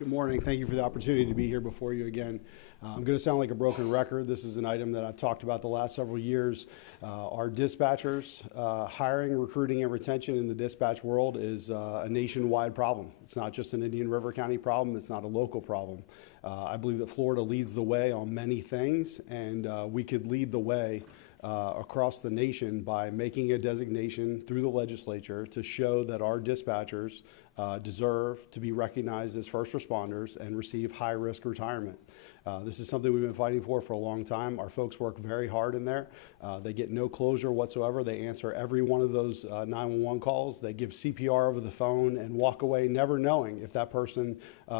Good morning. Thank you for the opportunity to be here before you again. I'm going to sound like a broken record. This is an item that I've talked about the last several years. Our dispatchers, hiring, recruiting, and retention in the dispatch world is a nationwide problem. It's not just an Indian River County problem. It's not a local problem. I believe that Florida leads the way on many things, and we could lead the way across the nation by making a designation through the legislature to show that our dispatchers deserve to be recognized as first responders and receive high-risk retirement. This is something we've been fighting for a long time. Our folks work very hard in there. They get no closure whatsoever. They answer every one of those 911 calls. They give CPR over the phone and walk away never knowing if that person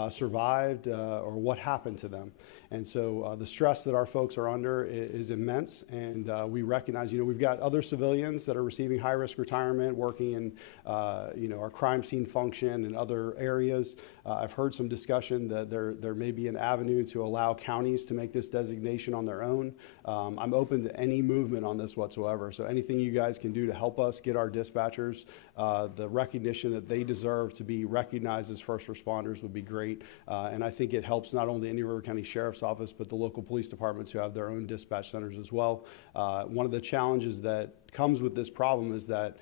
survived or what happened to them. And so the stress that our folks are under is immense, and we recognize, we've got other civilians that are receiving high-risk retirement, working in, our crime scene function and other areas. I've heard some discussion that there may be an avenue to allow counties to make this designation on their own. I'm open to any movement on this whatsoever, so anything you guys can do to help us get our dispatchers the recognition that they deserve to be recognized as first responders would be great. And I think it helps not only the Indian River County Sheriff's Office, but the local police departments who have their own dispatch centers as well. One of the challenges that comes with this problem is that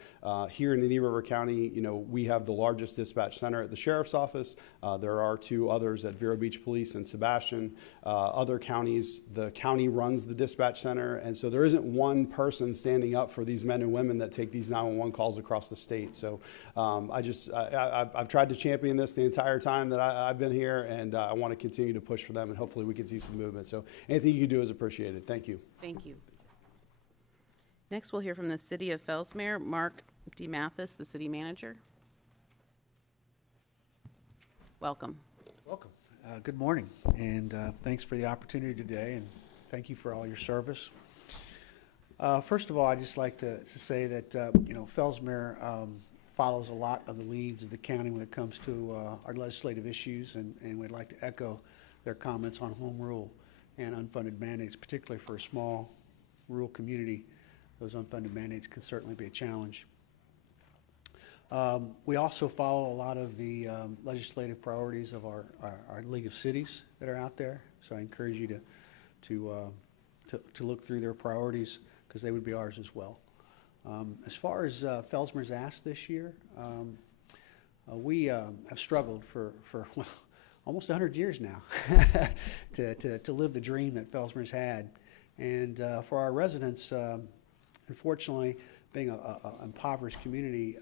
here in Indian River County, we have the largest dispatch center at the Sheriff's Office. There are two others at Vero Beach Police and Sebastian. Other counties, the county runs the dispatch center, and so there isn't one person standing up for these men and women that take these 911 calls across the state. So I've tried to champion this the entire time that I've been here, and I want to continue to push for them, and hopefully we can see some movement. So anything you can do is appreciated. Thank you. Thank you. Next, we'll hear from the City of Fellsmere, Mark D. Mathis, the City Manager. Welcome. Welcome. Good morning, and thanks for the opportunity today, and thank you for all your service. First of all, I'd just like to say that, Fellsmere follows a lot of the leads of the county when it comes to our legislative issues, and we'd like to echo their comments on home rule and unfunded mandates, particularly for a small rural community. Those unfunded mandates can certainly be a challenge. We also follow a lot of the legislative priorities of our League of Cities that are out there. So I encourage you to look through their priorities, because they would be ours as well. As far as Fellsmere's asked this year, we have struggled for well, almost 100 years now to live the dream that Fellsmere's had. And for our residents, unfortunately, being an impoverished community,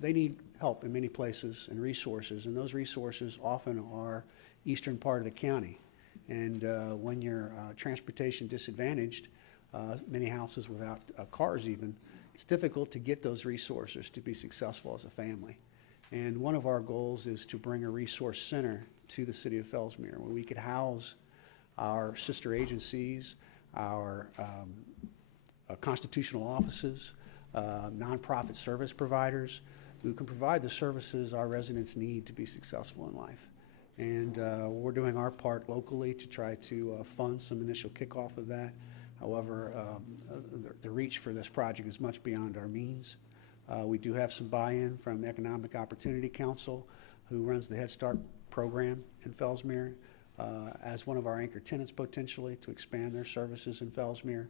they need help in many places and resources, and those resources often are eastern part of the county. And when you're transportation disadvantaged, many houses without cars even, it's difficult to get those resources to be successful as a family. And one of our goals is to bring a resource center to the city of Fellsmere where we could house our sister agencies, our constitutional offices, nonprofit service providers who can provide the services our residents need to be successful in life. And we're doing our part locally to try to fund some initial kickoff of that. However, the reach for this project is much beyond our means. We do have some buy-in from Economic Opportunity Council, who runs the Head Start program in Fellsmere, as one of our anchor tenants potentially to expand their services in Fellsmere.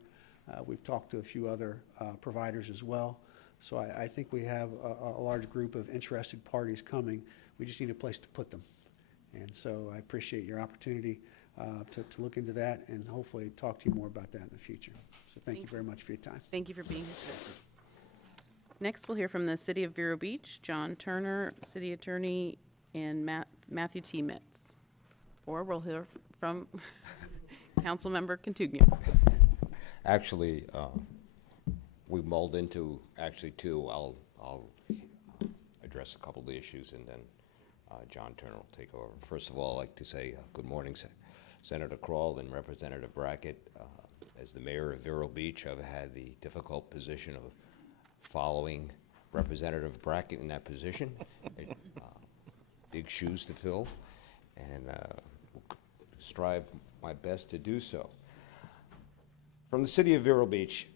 We've talked to a few other providers as well. So I think we have a large group of interested parties coming. We just need a place to put them. And so I appreciate your opportunity to look into that and hopefully talk to you more about that in the future. So thank you very much for your time. Thank you for being here today. Next, we'll hear from the City of Vero Beach, John Turner, City Attorney, and Matthew T. Mitz. Or we'll hear from Councilmember Contugno. Actually, we mulled into two. I'll address a couple of the issues, and then John Turner will take over. First of all, I'd like to say good morning, Senator Kroll and Representative Brackett. As the mayor of Vero Beach, I've had the difficult position of following Representative Brackett in that position. Big shoes to fill, and strive my best to do so. From the city of Vero Beach,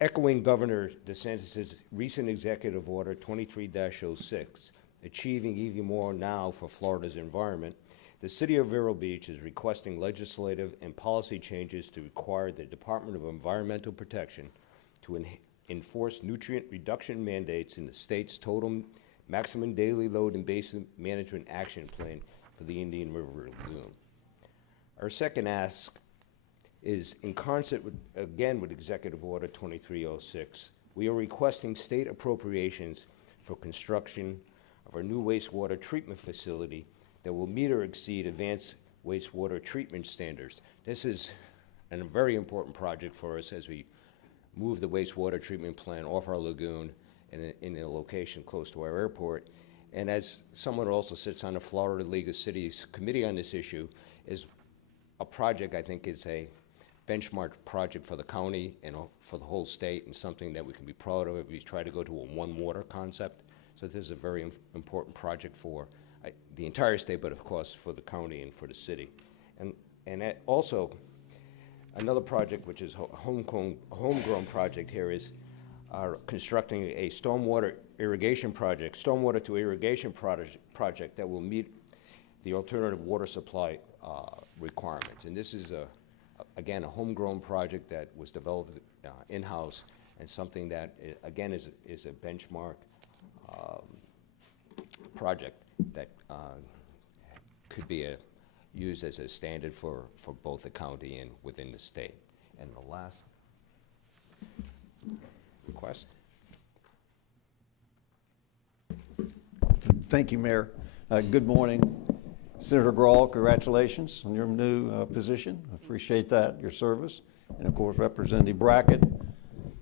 echoing Governor DeSantis' recent executive order 23-06, achieving even more now for Florida's environment, The City of Vero Beach is requesting legislative and policy changes to require the Department of Environmental Protection to enforce nutrient reduction mandates in the state's total maximum daily load and basin management action plan for the Indian River Lagoon. Our second ask is in concert with, again, with Executive Order 2306. We are requesting state appropriations for construction of our new wastewater treatment facility that will meet or exceed advanced wastewater treatment standards. This is a very important project for us as we move the wastewater treatment plant off our lagoon and in a location close to our airport. And as someone who also sits on the Florida League of Cities committee on this issue, is a project I think is a benchmark project for the county and for the whole state, and something that we can be proud of. We try to go to a one water concept. So this is a very important project for the entire state, but of course for the county and for the city. And also, another project which is a homegrown project here is constructing a stormwater irrigation project, stormwater to irrigation project that will meet the alternative water supply requirements. And this is again, a homegrown project that was developed in-house, and something that, again, is a benchmark project that could be used as a standard for both the county and within the state. And the last request? Thank you, Mayor. Good morning. Senator Grawl, congratulations on your new position. I appreciate that, your service. And of course, Representative Brackett.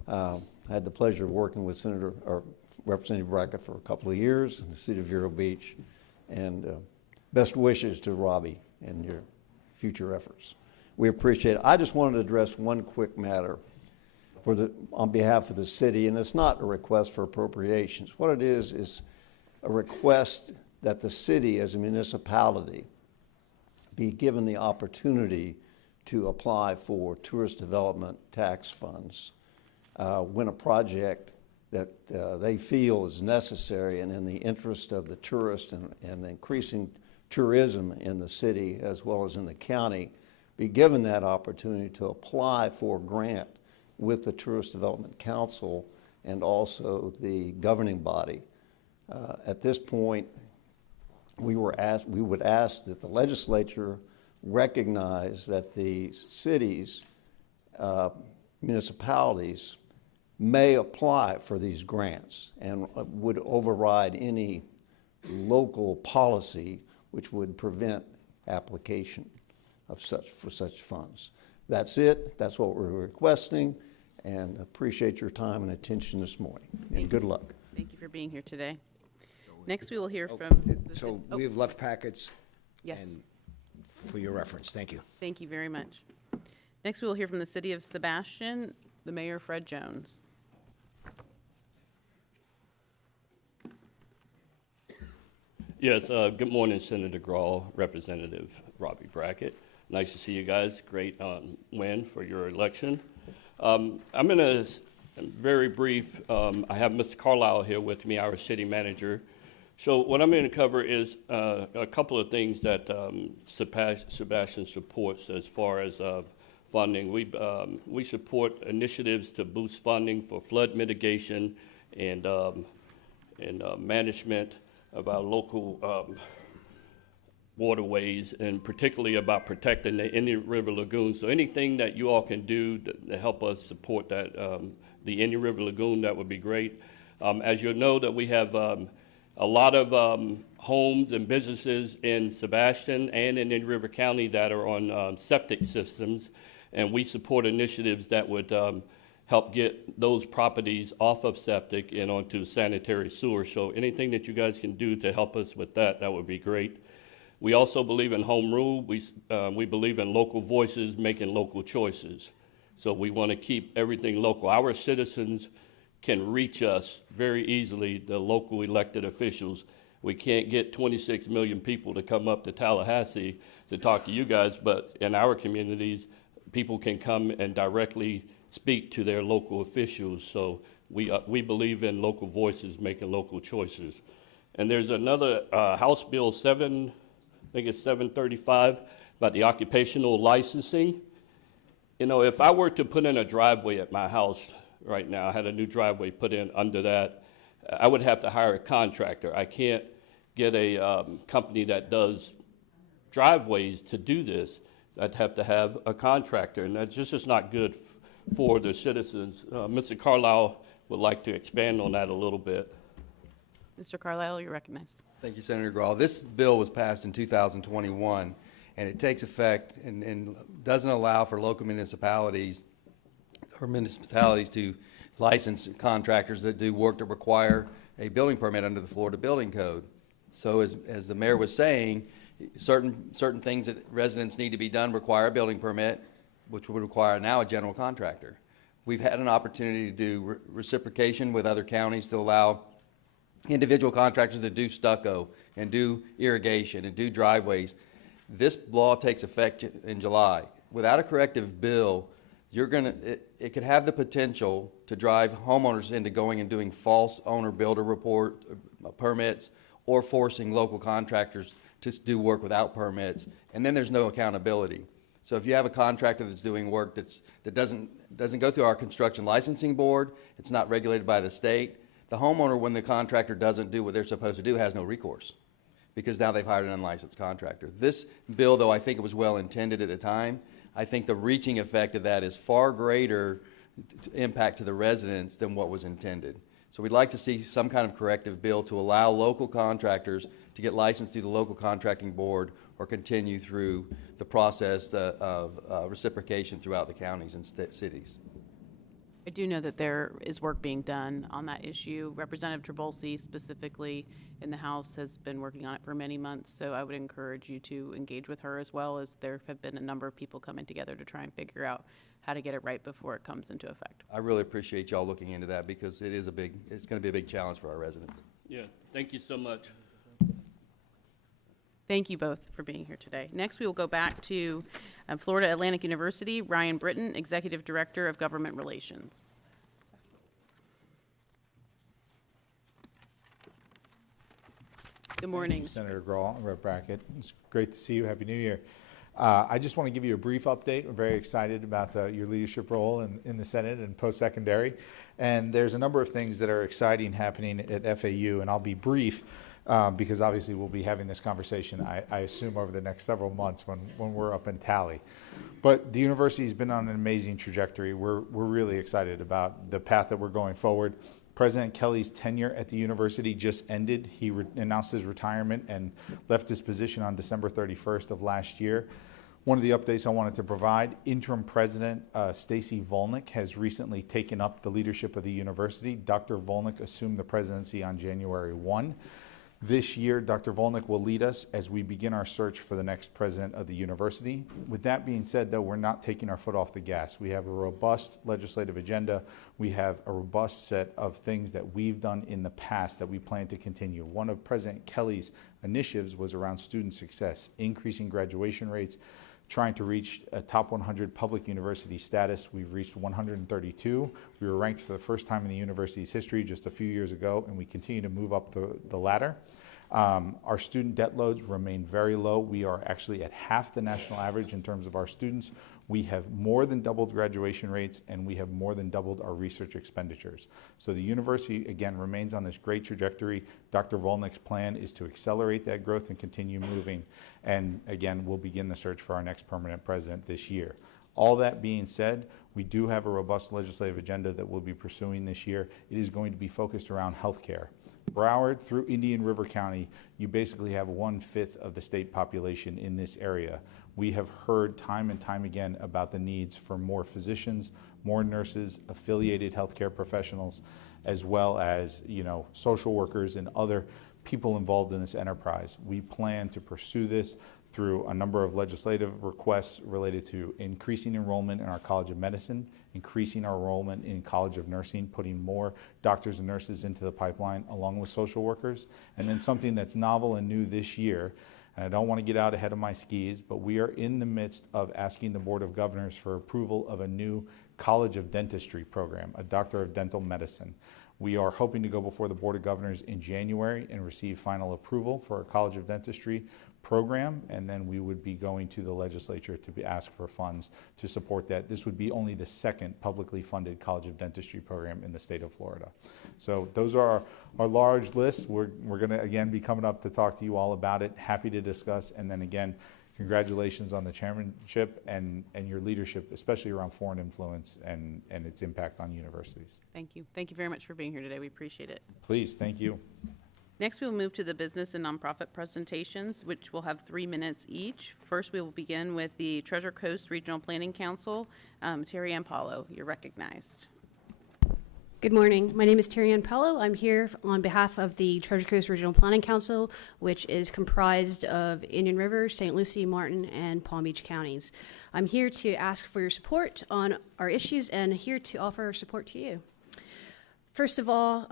I had the pleasure of working with Representative Brackett for a couple of years in the city of Vero Beach. And best wishes to Robbie in your future efforts. We appreciate it. I just wanted to address one quick matter on behalf of the city, and it's not a request for appropriations. What it is a request that the city as a municipality be given the opportunity to apply for tourist development tax funds when a project that they feel is necessary and in the interest of the tourist and increasing tourism in the city as well as in the county, be given that opportunity to apply for a grant with the Tourist Development Council and also the governing body. At this point, we would ask that the legislature recognize that the cities, municipalities may apply for these grants and would override any local policy which would prevent application of for such funds. That's it. That's what we're requesting, and appreciate your time and attention this morning. And good luck. Thank you for being here today. Next, we will hear from the So ci- we have left packets. Yes. And for your reference, thank you. Thank you very much. Next, we will hear from the city of Sebastian, the mayor, Fred Jones. Yes, good morning, Senator Grawl, Representative Robbie Brackett. Nice to see you guys. Great win for your election. I'm going to, very brief, I have Mr. Carlisle here with me, our city manager. So what I'm going to cover is a couple of things that Sebastian supports as far as funding. We support initiatives to boost funding for flood mitigation and management of our local waterways, and particularly about protecting the Indian River Lagoon. So anything that you all can do to help us support that, the Indian River Lagoon, that would be great. As you know, that we have a lot of homes and businesses in Sebastian and in Indian River County that are on septic systems, and we support initiatives that would help get those properties off of septic and onto sanitary sewer. So anything that you guys can do to help us with that, that would be great. We also believe in home rule. We believe in local voices making local choices. So we want to keep everything local. Our citizens can reach us very easily, the local elected officials. We can't get 26 million people to come up to Tallahassee to talk to you guys, but in our communities, people can come and directly speak to their local officials. So we believe in local voices making local choices. And there's another House Bill think it's 735, about the occupational licensing. You know, if I were to put in a driveway at my house right now, I had a new driveway put in under that, I would have to hire a contractor. I can't get a company that does driveways to do this. I'd have to have a contractor, and that's just not good for the citizens. Mr. Carlisle would like to expand on that a little bit. Mr. Carlisle, you're recognized. Thank you, Senator Grahl. This bill was passed in 2021, and it takes effect and doesn't allow for local municipalities to license contractors that do work that require a building permit under the Florida Building Code. So as the mayor was saying, certain things that residents need to be done require a building permit, which would require now a general contractor. We've had an opportunity to do reciprocation with other counties to allow individual contractors that do stucco and do irrigation and do driveways. This law takes effect in July. Without a corrective bill, it could have the potential to drive homeowners into going and doing false owner builder report permits or forcing local contractors to do work without permits, and then there's no accountability. So if you have a contractor that's doing work that doesn't go through our construction licensing board, it's not regulated by the state, the homeowner, when the contractor doesn't do what they're supposed to do, has no recourse because now they've hired an unlicensed contractor. This bill, though I think it was well intended at the time, I think the reaching effect of that is far greater impact to the residents than what was intended. So we'd like to see some kind of corrective bill to allow local contractors to get licensed through the local contracting board or continue through the process of reciprocation throughout the counties and cities. I do know that there is work being done on that issue. Representative Trabolsi specifically in the House has been working on it for many months, so I would encourage you to engage with her, as well as there have been a number of people coming together to try and figure out how to get it right before it comes into effect. I really appreciate y'all looking into that because it's going to be a big challenge for our residents. Yeah, thank you so much. Thank you both for being here today. Next, we will go back to Florida Atlantic University. Ryan Britton, Executive Director of Government Relations. Good morning. Thank you, Senator Grahl and Rep. Brackett. It's great to see you. Happy New Year. I just want to give you a brief update. We're very excited about your leadership role in the Senate and post-secondary. And there's a number of things that are exciting happening at FAU, and I'll be brief because obviously we'll be having this conversation, I assume, over the next several months when we're up in Tally. But the university's been on an amazing trajectory. We're really excited about the path that we're going forward. President Kelly's tenure at the university just ended. He announced his retirement and left his position on December 31st of last year. One of the updates I wanted to provide, interim president Stacy Volnick has recently taken up the leadership of the university. Dr. Volnick assumed the presidency on January 1. This year, Dr. Volnick will lead us as we begin our search for the next president of the university. With that being said, though, we're not taking our foot off the gas. We have a robust legislative agenda. We have a robust set of things that we've done in the past that we plan to continue. One of President Kelly's initiatives was around student success, increasing graduation rates, trying to reach a top 100 public university status. We've reached 132. We were ranked for the first time in the university's history just a few years ago, and we continue to move up the ladder. Our student debt loads remain very low. We are actually at half the national average in terms of our students. We have more than doubled graduation rates, and we have more than doubled our research expenditures. So the university, again, remains on this great trajectory. Dr. Volnick's plan is to accelerate that growth and continue moving. And again, we'll begin the search for our next permanent president this year. All that being said, we do have a robust legislative agenda that we'll be pursuing this year. It is going to be focused around healthcare. Broward through Indian River County, you basically have 1/5 of the state population in this area. We have heard time and time again about the needs for more physicians, more nurses, affiliated healthcare professionals, as well as, social workers and other people involved in this enterprise. We plan to pursue this through a number of legislative requests related to increasing enrollment in our College of Medicine, increasing our enrollment in College of Nursing, putting more doctors and nurses into the pipeline along with social workers, and then something that's novel and new this year, and I don't want to get out ahead of my skis, but we are in the midst of asking the Board of Governors for approval of a new College of Dentistry program, a Doctor of Dental Medicine. We are hoping to go before the Board of Governors in January and receive final approval for a College of Dentistry program, and then we would be going to the legislature to ask for funds to support that. This would be only the second publicly funded College of Dentistry program in the state of Florida. So those are our large list. We're going to, again, be coming up to talk to you all about it. Happy to discuss. And then again, congratulations on the chairmanship and your leadership, especially around foreign influence and its impact on universities. Thank you. Thank you very much for being here today. We appreciate it. Please, thank you. Next, we will move to the business and nonprofit presentations, which will have 3 minutes each. First, we will begin with the Treasure Coast Regional Planning Council. Terry Ann Paulo, you're recognized. Good morning. My name is Terry Ann Pello. I'm here on behalf of the Treasure Coast Regional Planning Council, which is comprised of Indian River, St. Lucie, Martin, and Palm Beach counties. I'm here to ask for your support on our issues and here to offer our support to you. First of all,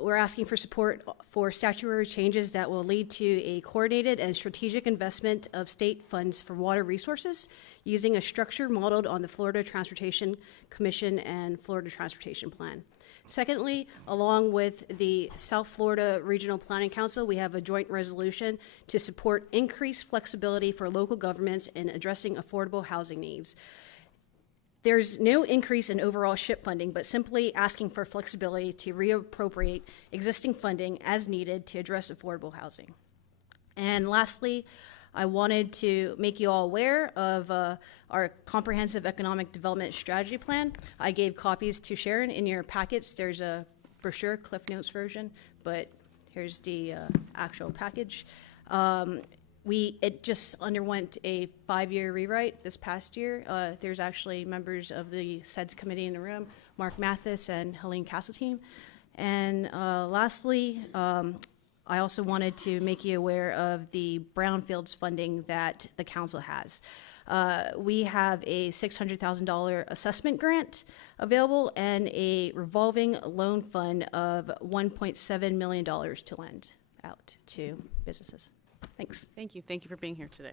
we're asking for support for statutory changes that will lead to a coordinated and strategic investment of state funds for water resources using a structure modeled on the Florida Transportation Commission and Florida Transportation Plan. Secondly, along with the South Florida Regional Planning Council, we have a joint resolution to support increased flexibility for local governments in addressing affordable housing needs. There's no increase in overall SHIP funding, but simply asking for flexibility to reappropriate existing funding as needed to address affordable housing. And lastly, I wanted to make you all aware of our comprehensive economic development strategy plan. I gave copies to Sharon in your packets. There's a brochure, Cliff Notes version, but here's the actual package. It just underwent a 5-year rewrite this past year. There's actually members of the SEDS committee in the room, Mark Mathis and Helene Castleteam. And lastly, I also wanted to make you aware of the brownfields funding that the council has. We have a $600,000 assessment grant available and a revolving loan fund of $1.7 million to lend out to businesses. Thanks. Thank you. Thank you for being here today.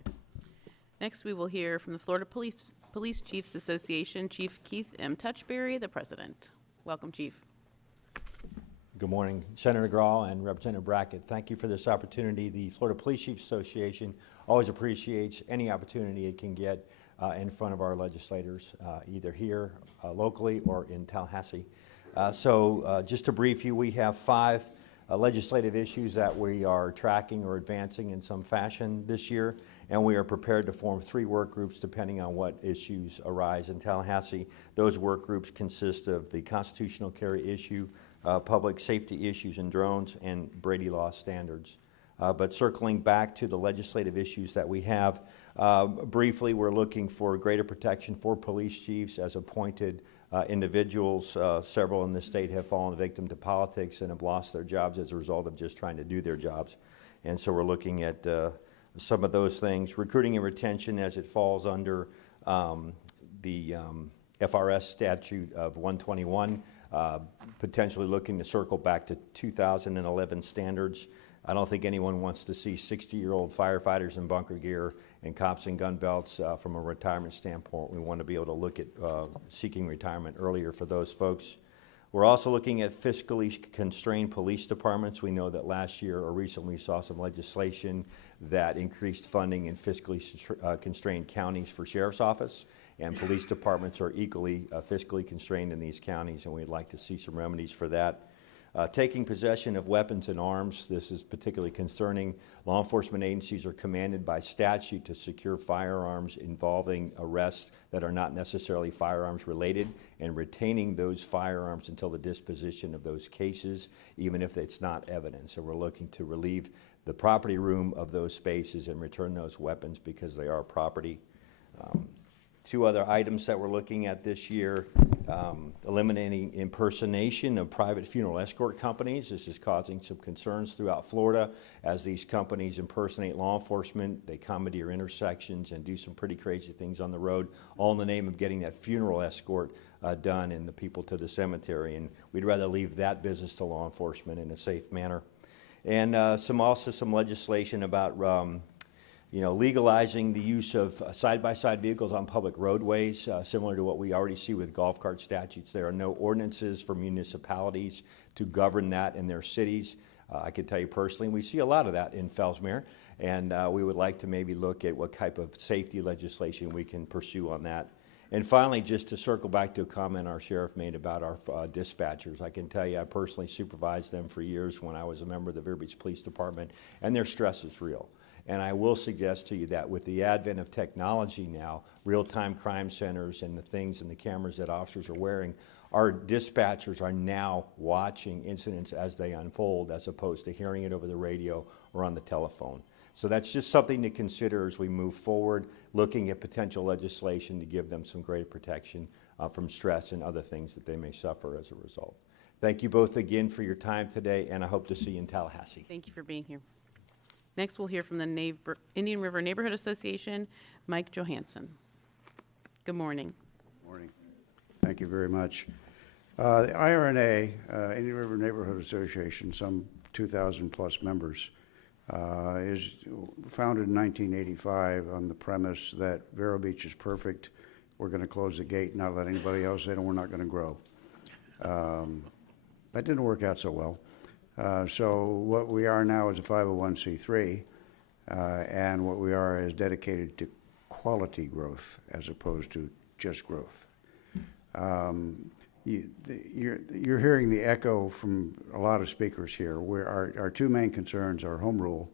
Next, we will hear from the Florida Police Chiefs Association, Chief Keith M. Touchberry, the president. Welcome, Chief. Good morning, Senator Grahl and Representative Brackett. Thank you for this opportunity. The Florida Police Chiefs Association always appreciates any opportunity it can get in front of our legislators, either here locally or in Tallahassee. Just to brief you, we have 5 legislative issues that we are tracking or advancing in some fashion this year, and we are prepared to form 3 work groups depending on what issues arise in Tallahassee. Those work groups consist of the constitutional carry issue, public safety issues and drones, and Brady Law standards. But circling back to the legislative issues that we have, briefly, we're looking for greater protection for police chiefs as appointed individuals. Several in the state have fallen victim to politics and have lost their jobs as a result of just trying to do their jobs. And so we're looking at some of those things. Recruiting and retention as it falls under the FRS statute of 121, potentially looking to circle back to 2011 standards. I don't think anyone wants to see 60-year-old firefighters in bunker gear and cops in gun belts from a retirement standpoint. We want to be able to look at seeking retirement earlier for those folks. We're also looking at fiscally constrained police departments. We know that last year or recently we saw some legislation that increased funding in fiscally constrained counties for sheriff's office, and police departments are equally fiscally constrained in these counties, and we'd like to see some remedies for that. Taking possession of weapons and arms, this is particularly concerning. Law enforcement agencies are commanded by statute to secure firearms involving arrests that are not necessarily firearms related, and retaining those firearms until the disposition of those cases, even if it's not evidence. So we're looking to relieve the property room of those spaces and return those weapons because they are property. 2 other items that we're looking at this year, eliminating impersonation of private funeral escort companies. This is causing some concerns throughout Florida as these companies impersonate law enforcement. They commandeer intersections and do some pretty crazy things on the road, all in the name of getting that funeral escort done and the people to the cemetery. And we'd rather leave that business to law enforcement in a safe manner. And also some legislation about legalizing the use of side-by-side vehicles on public roadways, similar to what we already see with golf cart statutes. There are no ordinances for municipalities to govern that in their cities. I can tell you personally, we see a lot of that in Fellsmere, And we would like to maybe look at what type of safety legislation we can pursue on that. And finally, just to circle back to a comment our sheriff made about our dispatchers, I can tell you I personally supervised them for years when I was a member of the Vero Beach Police Department, and their stress is real. And I will suggest to you that with the advent of technology now, real-time crime centers and the things and the cameras that officers are wearing, our dispatchers are now watching incidents as they unfold as opposed to hearing it over the radio or on the telephone. So that's just something to consider as we move forward, looking at potential legislation to give them some greater protection from stress and other things that they may suffer as a result. Thank you both again for your time today, and I hope to see you in Tallahassee. Thank you for being here. Next, we'll hear from the Indian River Neighborhood Association, Mike Johansson. Good morning. Morning. Thank you very much. The IRNA, Indian River Neighborhood Association, some 2,000 plus members, is founded in 1985 on the premise that Vero Beach is perfect. We're going to close the gate, not let anybody else in, and we're not going to grow. That didn't work out so well. So what we are now is a 501c3, and what we are is dedicated to quality growth as opposed to just growth. You're hearing the echo from a lot of speakers here, where our two main concerns are home rule,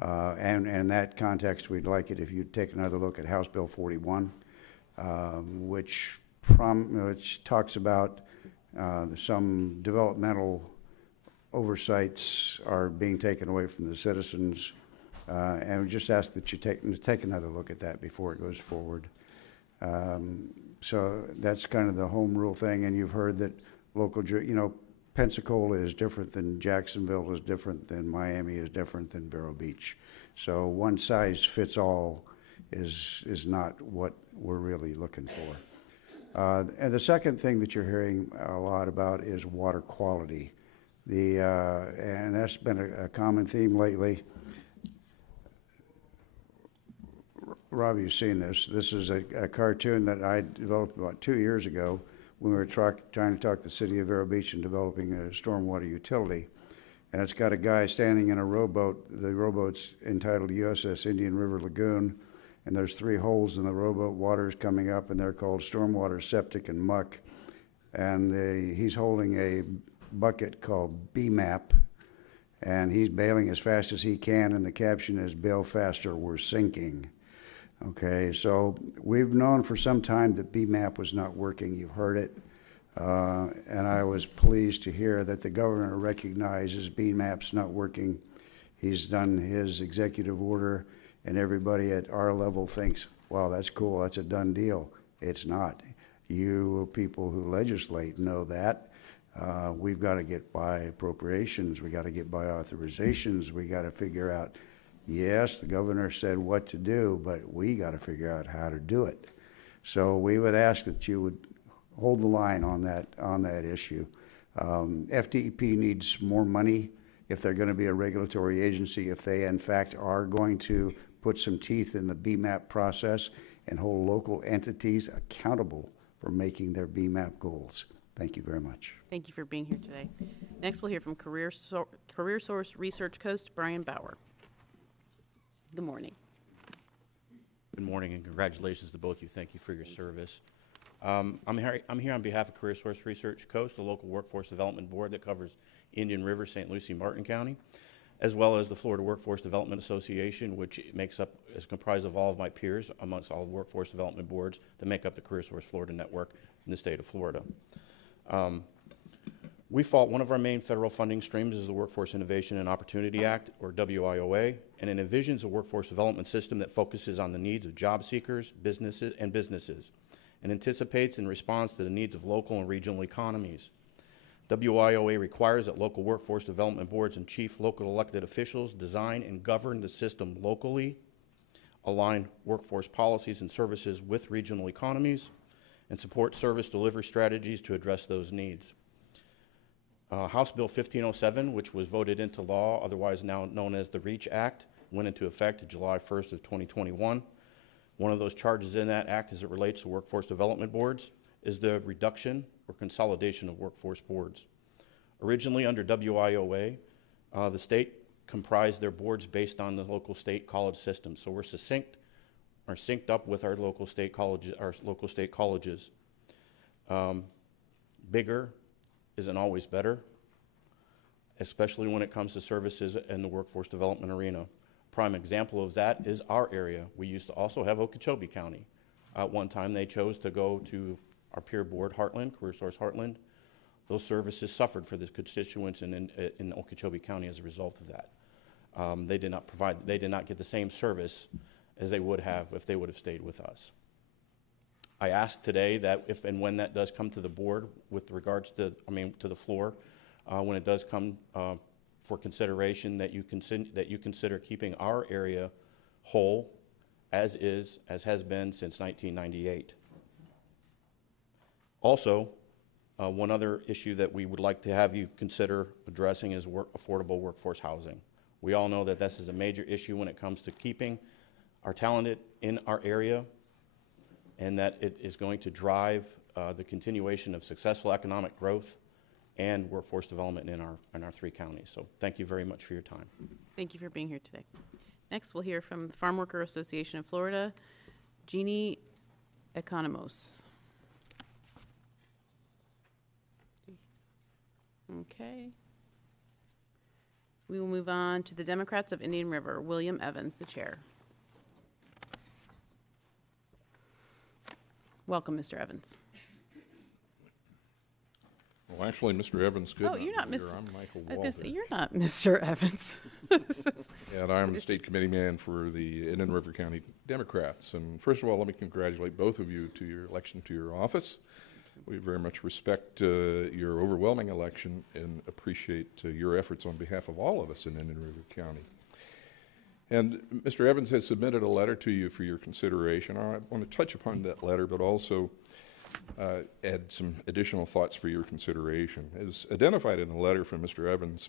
and in that context, we'd like it if you'd take another look at House Bill 41, which talks about some developmental oversights are being taken away from the citizens, and we just ask that you take another look at that before it goes forward. So that's kind of the home rule thing, and you've heard that Pensacola is different than Jacksonville, is different than Miami, is different than Vero Beach. So one size fits all is not what we're really looking for. And the second thing that you're hearing a lot about is water quality. And that's been a common theme lately. Rob, you've seen this. This is a cartoon that I developed about 2 years ago when we were trying to talk the city of Vero Beach and developing a stormwater utility. And it's got a guy standing in a rowboat. The rowboat's entitled USS Indian River Lagoon, and there's 3 holes in the rowboat. Water's coming up, and they're called stormwater, septic, and muck. And he's holding a bucket called BMAP, and he's bailing as fast as he can, and the caption is, "Bail faster, we're sinking." Okay, so we've known for some time that BMAP was not working. You've heard it. And I was pleased to hear that the governor recognizes BMAP's not working. He's done his executive order, and everybody at our level thinks, wow, that's cool, that's a done deal. It's not. You people who legislate know that. We've got to get by appropriations. We got to get by authorizations. We got to figure out, yes, the governor said what to do, but we got to figure out how to do it. So we would ask that you would hold the line on that issue. FDEP needs more money if they're going to be a regulatory agency, if they in fact are going to put some teeth in the BMAP process and hold local entities accountable for making their BMAP goals. Thank you very much. Thank you for being here today. Next, we'll hear from Career Source Research Coast, Brian Bauer. Good morning. Good morning, and congratulations to both of you. Thank you for your service. I'm here on behalf of Career Source Research Coast, the local workforce development board that covers Indian River, St. Lucie, Martin County, as well as the Florida Workforce Development Association, which is comprised of all of my peers amongst all workforce development boards that make up the Career Source Florida network in the state of Florida. One of our main federal funding streams is the Workforce Innovation and Opportunity Act, or WIOA, and it envisions a workforce development system that focuses on the needs of job seekers, businesses, and anticipates and responds to the needs of local and regional economies. WIOA requires that local workforce development boards and chief local elected officials design and govern the system locally, align workforce policies and services with regional economies, and support service delivery strategies to address those needs. House Bill 1507, which was voted into law, otherwise now known as the REACH Act, went into effect July 1st of 2021. One of those charges in that act as it relates to workforce development boards is the reduction or consolidation of workforce boards. Originally under WIOA, the state comprise their boards based on the local state college system. So we're synced up with our local state colleges. Bigger isn't always better, especially when it comes to services in the workforce development arena. Prime example of that is our area. We used to also have Okeechobee County. At one time, they chose to go to our peer board, Heartland, Career Source Heartland. Those services suffered for the constituents in Okeechobee County as a result of that. They did not get the same service as they would have if they would have stayed with us. I ask today that if and when that does come to the board with regards to, to the floor, when it does come for consideration, that you consider keeping our area whole as has been since 1998. Also, one other issue that we would like to have you consider addressing is affordable workforce housing. We all know that this is a major issue when it comes to keeping our talented in our area, and that it is going to drive the continuation of successful economic growth and workforce development in our 3 counties. So thank you very much for your time. Thank you for being here today. Next, we'll hear from the Farm Worker Association of Florida, Jeannie Economos. Okay. We will move on to the Democrats of Indian River, William Evans, the chair. Welcome, Mr. Evans. Well, actually, Mr. Evans could Oh, you're not be here. Mr. I'm Michael I was gonna say, Walter. you're not Mr. Evans. And I'm the state committee man for the Indian River County Democrats. And first of all, let me congratulate both of you to your election to your office. We very much respect your overwhelming election and appreciate your efforts on behalf of all of us in Indian River County. And Mr. Evans has submitted a letter to you for your consideration. I want to touch upon that letter, but also add some additional thoughts for your consideration. As identified in the letter from Mr. Evans,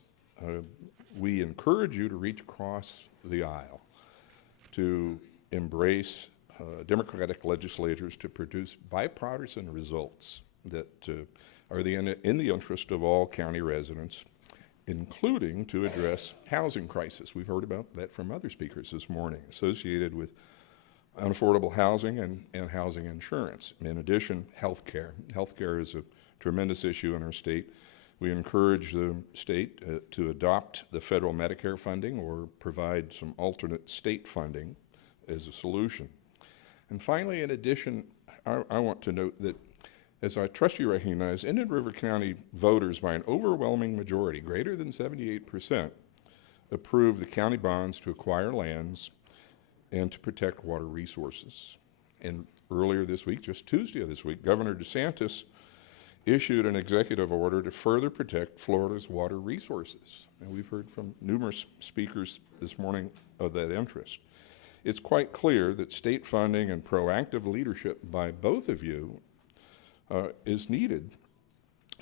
we encourage you to reach across the aisle to embrace Democratic legislators to produce bipartisan results that are in the interest of all county residents, including to address housing crisis. We've heard about that from other speakers this morning, associated with unaffordable housing and housing insurance. In addition, health care. Health care is a tremendous issue in our state. We encourage the state to adopt the federal Medicare funding or provide some alternate state funding as a solution. And finally, in addition, I want to note that, as I trust you recognize, Indian River County voters by an overwhelming majority, greater than 78%, approved the county bonds to acquire lands and to protect water resources. And earlier this week, just Tuesday of this week, Governor DeSantis issued an executive order to further protect Florida's water resources. And we've heard from numerous speakers this morning of that interest. It's quite clear that state funding and proactive leadership by both of you is needed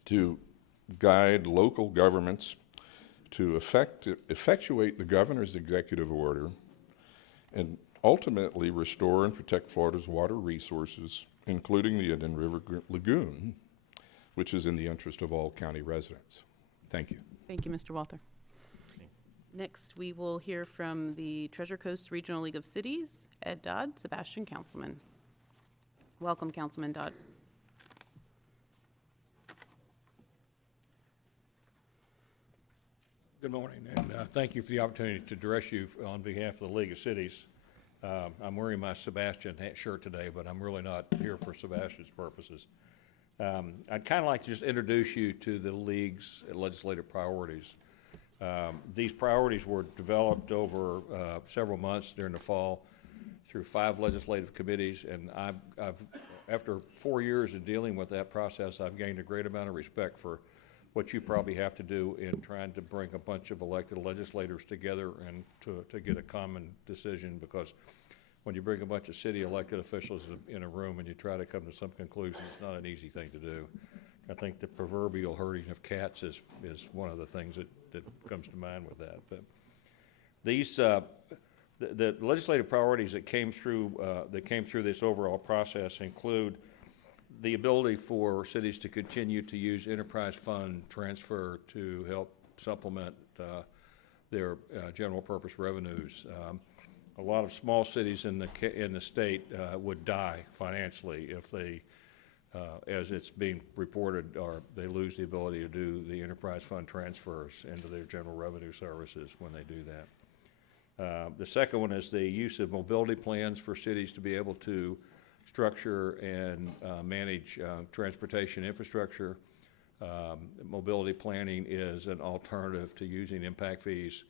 to guide local governments to effectuate the governor's executive order and ultimately restore and protect Florida's water resources, including the Indian River Lagoon, which is in the interest of all county residents. Thank you. Thank you, Mr. Walter. Next, we will hear from the Treasure Coast Regional League of Cities, Ed Dodd, Sebastian Councilman. Welcome, Councilman Dodd. Good morning, and thank you for the opportunity to address you on behalf of the League of Cities. I'm wearing my Sebastian shirt today, but I'm really not here for Sebastian's purposes. I'd kind of like to just introduce you to the League's legislative priorities. These priorities were developed over several months during the fall through 5 legislative committees, and after 4 years of dealing with that process, I've gained a great amount of respect for what you probably have to do in trying to bring a bunch of elected legislators together and to get a common decision, because when you bring a bunch of city elected officials in a room and you try to come to some conclusion, it's not an easy thing to do. I think the proverbial herding of cats is one of the things that comes to mind with that. But these the legislative priorities that came through this overall process include the ability for cities to continue to use enterprise fund transfer to help supplement their general purpose revenues. A lot of small cities in the state would die financially if they, as it's being reported, or they lose the ability to do the enterprise fund transfers into their general revenue services when they do that. The second one is the use of mobility plans for cities to be able to structure and manage transportation infrastructure. Mobility planning is an alternative to using impact fees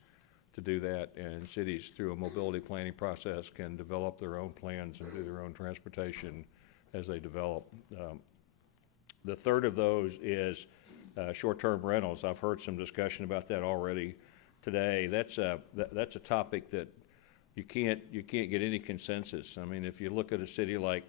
to do that, and cities through a mobility planning process can develop their own plans and do their own transportation as they develop. The third of those is short-term rentals. I've heard some discussion about that already today. That's a topic that you can't get any consensus. I mean, if you look at a city like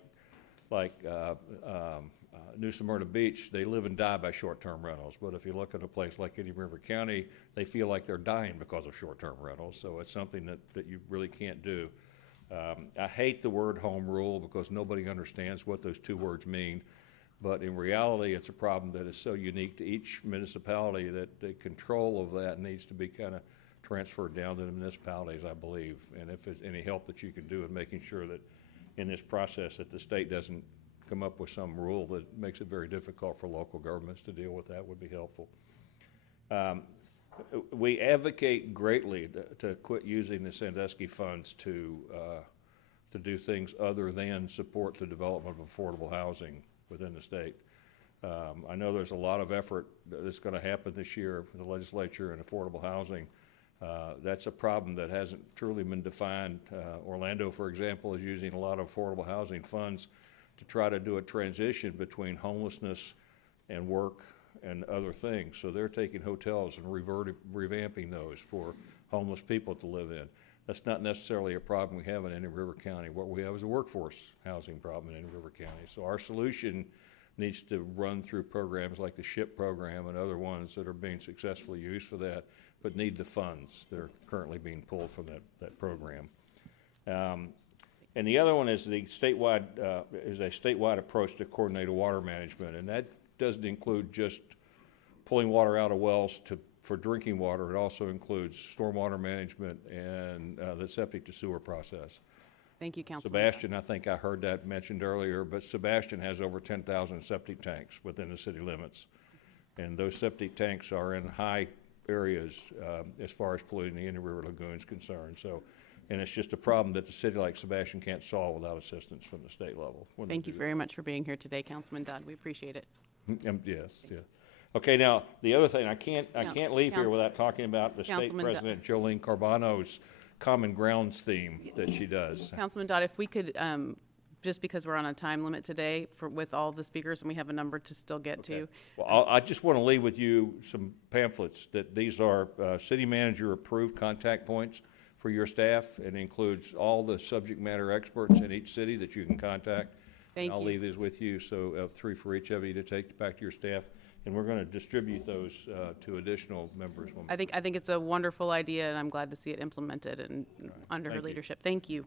New Smyrna Beach, they live and die by short-term rentals. But if you look at a place like Indian River County, they feel like they're dying because of short-term rentals. So it's something that you really can't do. I hate the word home rule because nobody understands what those two words mean. But in reality, it's a problem that is so unique to each municipality that the control of that needs to be kind of transferred down to the municipalities, I believe. And if there's any help that you can do in making sure that in this process that the state doesn't come up with some rule that makes it very difficult for local governments to deal with, that would be helpful. We advocate greatly to quit using the Sandusky funds to do things other than support the development of affordable housing within the state. I know there's a lot of effort that's going to happen this year for the legislature and affordable housing. That's a problem that hasn't truly been defined. Orlando, for example, is using a lot of affordable housing funds to try to do a transition between homelessness and work and other things. So they're taking hotels and revamping those for homeless people to live in. That's not necessarily a problem we have in Indian River County. What we have is a workforce housing problem in Indian River County. So our solution needs to run through programs like the SHIP program and other ones that are being successfully used for that, but need the funds that are currently being pulled from that program. And the other one is the statewide is a statewide approach to coordinated water management, and that doesn't include just pulling water out of wells for drinking water. It also includes stormwater management and the septic to sewer process. Thank you, Councilman. Sebastian, I think I heard that mentioned earlier, but Sebastian has over 10,000 septic tanks within the city limits, and those septic tanks are in high areas as far as polluting the Indian River Lagoon is concerned. So. And it's just a problem that the city like Sebastian can't solve without assistance from the state level. Thank you very much for being here today, Councilman Dodd. We appreciate it. Yes. Okay, now, the other thing, I can't leave here Council- without talking about the state Councilman president, Jolene Carbano's Common Grounds theme that she does. Councilman Dodd, if we could, just because we're on a time limit today with all the speakers and we have a number to still get to. Well, I just want to leave with you some pamphlets that these are city manager approved contact points for your staff. It includes all the subject matter experts in each city that you can contact. Thank you. I'll leave these with you, so 3 for each of you to take back to your staff. And we're going to distribute those to additional members. I think it's a wonderful idea, and I'm glad to see it implemented and under her Thank you. leadership. Thank you.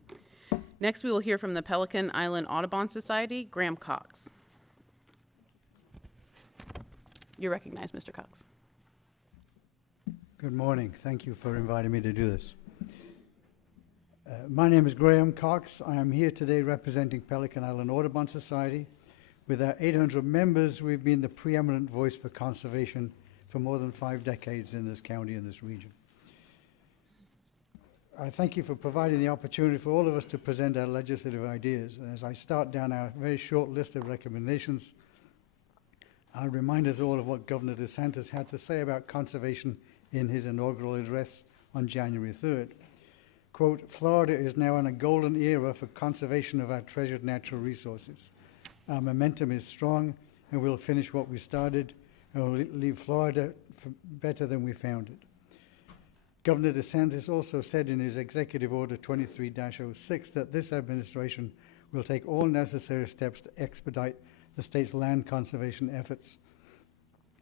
Next, we will hear from the Pelican Island Audubon Society, Graham Cox. You're recognized, Mr. Cox. Good morning. Thank you for inviting me to do this. My name is Graham Cox. I am here today representing Pelican Island Audubon Society. With our 800 members, we've been the preeminent voice for conservation for more than 5 decades in this county and this region. I thank you for providing the opportunity for all of us to present our legislative ideas. And as I start down our very short list of recommendations, I'll remind us all of what Governor DeSantis had to say about conservation in his inaugural address on January 3rd. Quote, "Florida is now in a golden era for conservation of our treasured natural resources. Our momentum is strong, and we'll finish what we started, and we'll leave Florida better than we found it." Governor DeSantis also said in his Executive Order 23-06 that this administration will take all necessary steps to expedite the state's land conservation efforts,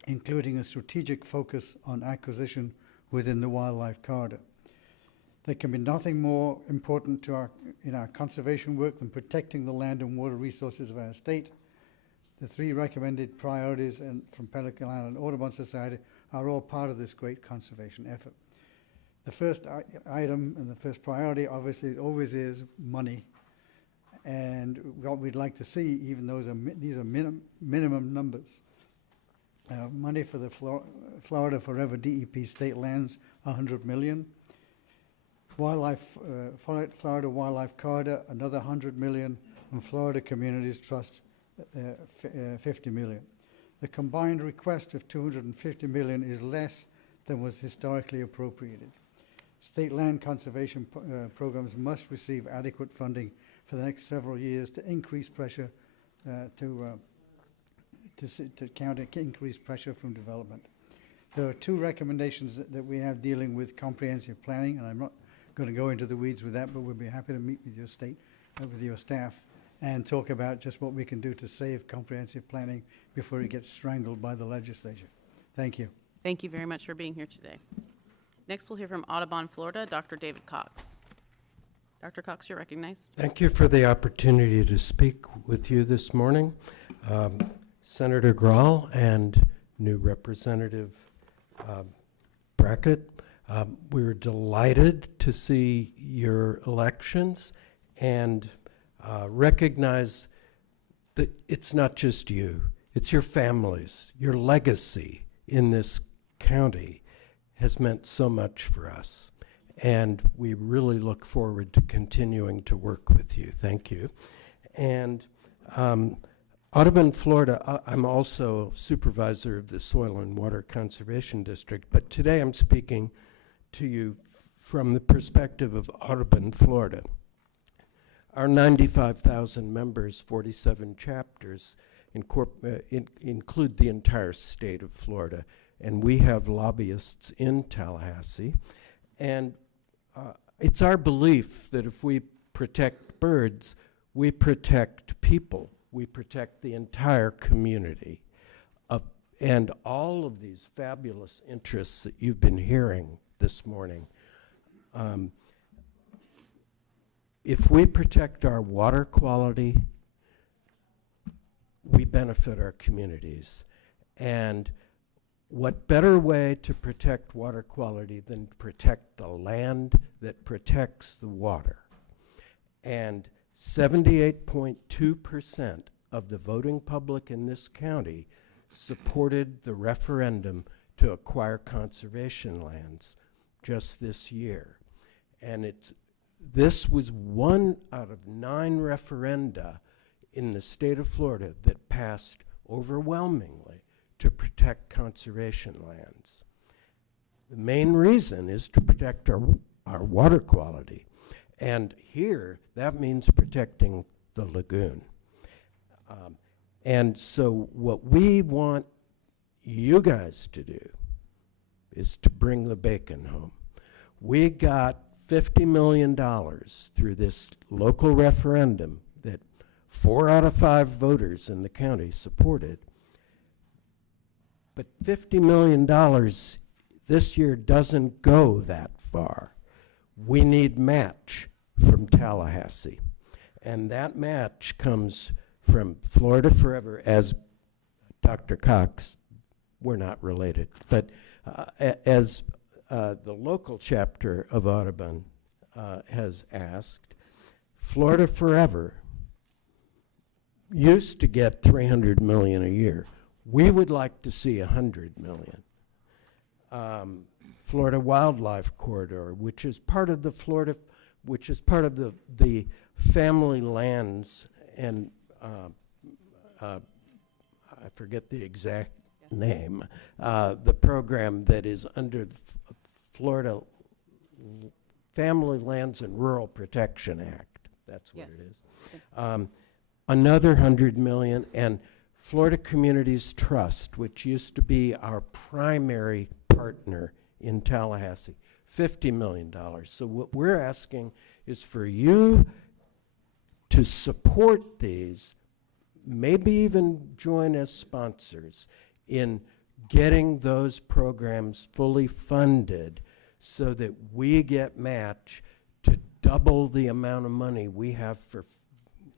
including a strategic focus on acquisition within the wildlife corridor. There can be nothing more important in our conservation work than protecting the land and water resources of our state. The 3 recommended priorities from Pelican Island Audubon Society are all part of this great conservation effort. The first item and the first priority obviously always is money. And what we'd like to see, even though these are minimum numbers. Money for the Florida Forever DEP state lands, $100 million. Florida Wildlife Corridor, another $100 million, and Florida Communities Trust, $50 million. The combined request of $250 million is less than was historically appropriated. State land conservation programs must receive adequate funding for the next several years to increase pressure to counter increased pressure from development. There are two recommendations that we have dealing with comprehensive planning, and I'm not going to go into the weeds with that, but we'll be happy to meet with your with your staff and talk about just what we can do to save comprehensive planning before it gets strangled by the legislature. Thank you. Thank you very much for being here today. Next, we'll hear from Audubon, Florida, Dr. David Cox. Dr. Cox, you're recognized. Thank you for the opportunity to speak with you this morning. Senator Grahl and new Representative Brackett, we were delighted to see your elections and recognize that it's not just you, it's your families. Your legacy in this county has meant so much for us. And we really look forward to continuing to work with you. Thank you. And Audubon, Florida, I'm also supervisor of the Soil and Water Conservation District, but today I'm speaking to you from the perspective of Audubon, Florida. Our 95,000 members, 47 chapters, include the entire state of Florida, and we have lobbyists in Tallahassee. And it's our belief that if we protect birds, we protect people. We protect the entire community. And all of these fabulous interests that you've been hearing this morning, if we protect our water quality, we benefit our communities. And what better way to protect water quality than protect the land that protects the water? And 78.2% of the voting public in this county supported the referendum to acquire conservation lands just this year. And this was 1 out of 9 referenda in the state of Florida that passed overwhelmingly to protect conservation lands. The main reason is to protect our water quality. And here, that means protecting the lagoon. And so what we want you guys to do is to bring the bacon home. We got $50 million through this local referendum that 4 out of 5 voters in the county supported. But $50 million this year doesn't go that far. We need match from Tallahassee. And that match comes from Florida Forever, as Dr. Cox, we're not related, but as the local chapter of Audubon has asked, Florida Forever used to get $300 million a year. We would like to see $100 million. Florida Wildlife Corridor, which is part of the the family lands, and I forget the exact name, the program that is under the Florida Family Lands and Rural Protection Act. That's what it is. Another $100 million, and Florida Communities Trust, which used to be our primary partner in Tallahassee, $50 million. So what we're asking is for you to support these, maybe even join as sponsors in getting those programs fully funded so that we get match to double the amount of money we have for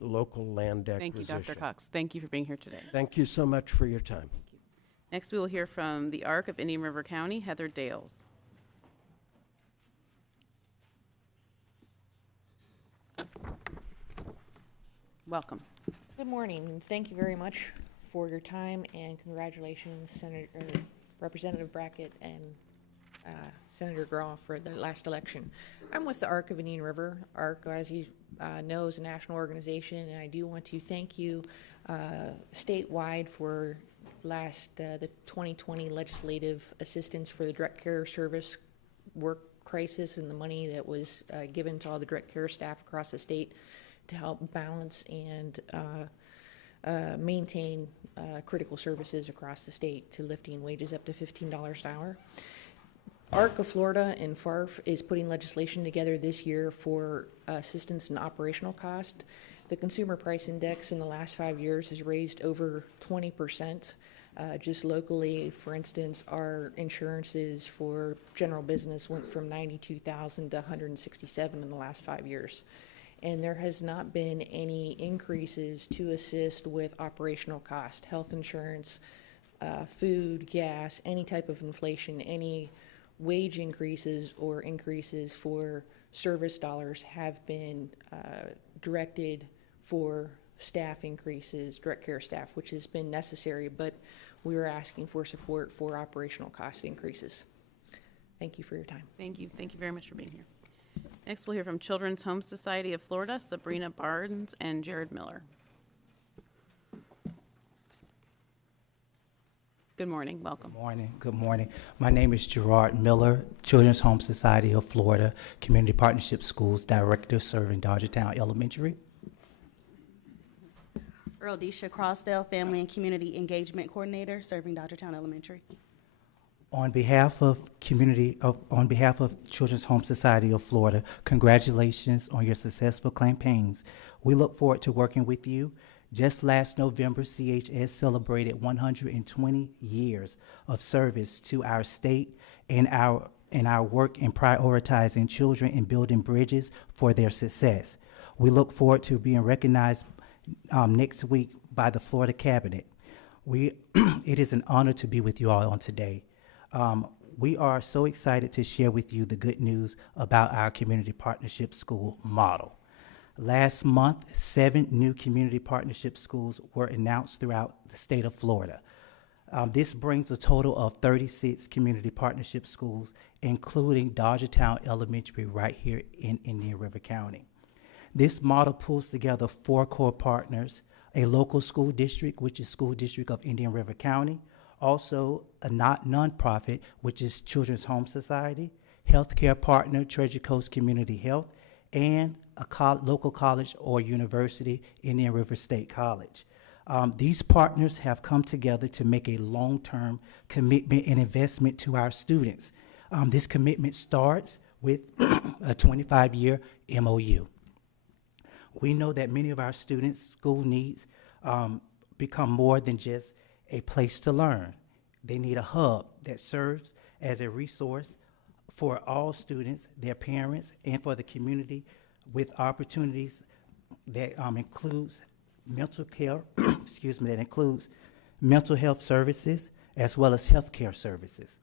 local land acquisition. Thank you, Dr. Cox. Thank you for being here today. Thank you so much for your time. Thank you. Next, we will hear from the ARC of Indian River County, Heather Dales. Welcome. Good morning, and thank you very much for your time, and congratulations, Senator, Representative Brackett and Senator Graw for the last election. I'm with the ARC of Indian River. ARC, as you know, is a national organization, and I do want to thank you statewide for the 2020 legislative assistance for the direct care service work crisis and the money that was given to all the direct care staff across the state to help balance and maintain critical services across the state, to lifting wages up to $15 an hour. ARC of Florida and FARF is putting legislation together this year for assistance in operational cost. The Consumer Price Index in the last 5 years has raised over 20%. Just locally, for instance, our insurances for general business went from $92,000 to $167,000 in the last 5 years. And there has not been any increases to assist with operational cost, health insurance, food, gas, any type of inflation, any wage increases or increases for service dollars have been directed for staff increases, direct care staff, which has been necessary, but we are asking for support for operational cost increases. Thank you for your time. Thank you. Thank you very much for being here. Next, we'll hear from Children's Home Society of Florida, Sabrina Barnes and Jared Miller. Good morning. Welcome. Good morning. Good morning. My name is Gerard Miller, Children's Home Society of Florida, Community Partnership Schools Director serving Dodgertown Elementary. Earl Desha Crossdale, Family and Community Engagement Coordinator serving Dodgertown Elementary. On behalf of Children's Home Society of Florida, congratulations on your successful campaigns. We look forward to working with you. Just last November, CHS celebrated 120 years of service to our state and our work in prioritizing children and building bridges for their success. We look forward to being recognized next week by the Florida Cabinet. It is an honor to be with you all on today. We are so excited to share with you the good news about our community partnership school model. Last month, 7 new community partnership schools were announced throughout the state of Florida. This brings a total of 36 community partnership schools, including Dodgertown Elementary right here in Indian River County. This model pulls together 4 core partners: a local school district, which is School District of Indian River County, also a nonprofit, which is Children's Home Society, healthcare partner, Treasure Coast Community Health, and a local college or university, Indian River State College. These partners have come together to make a long-term commitment and investment to our students. This commitment starts with a 25-year MOU. We know that many of our students' school needs become more than just a place to learn. They need a hub that serves as a resource for all students, their parents, and for the community, with opportunities that includes mental care, that includes mental health services as well as healthcare services.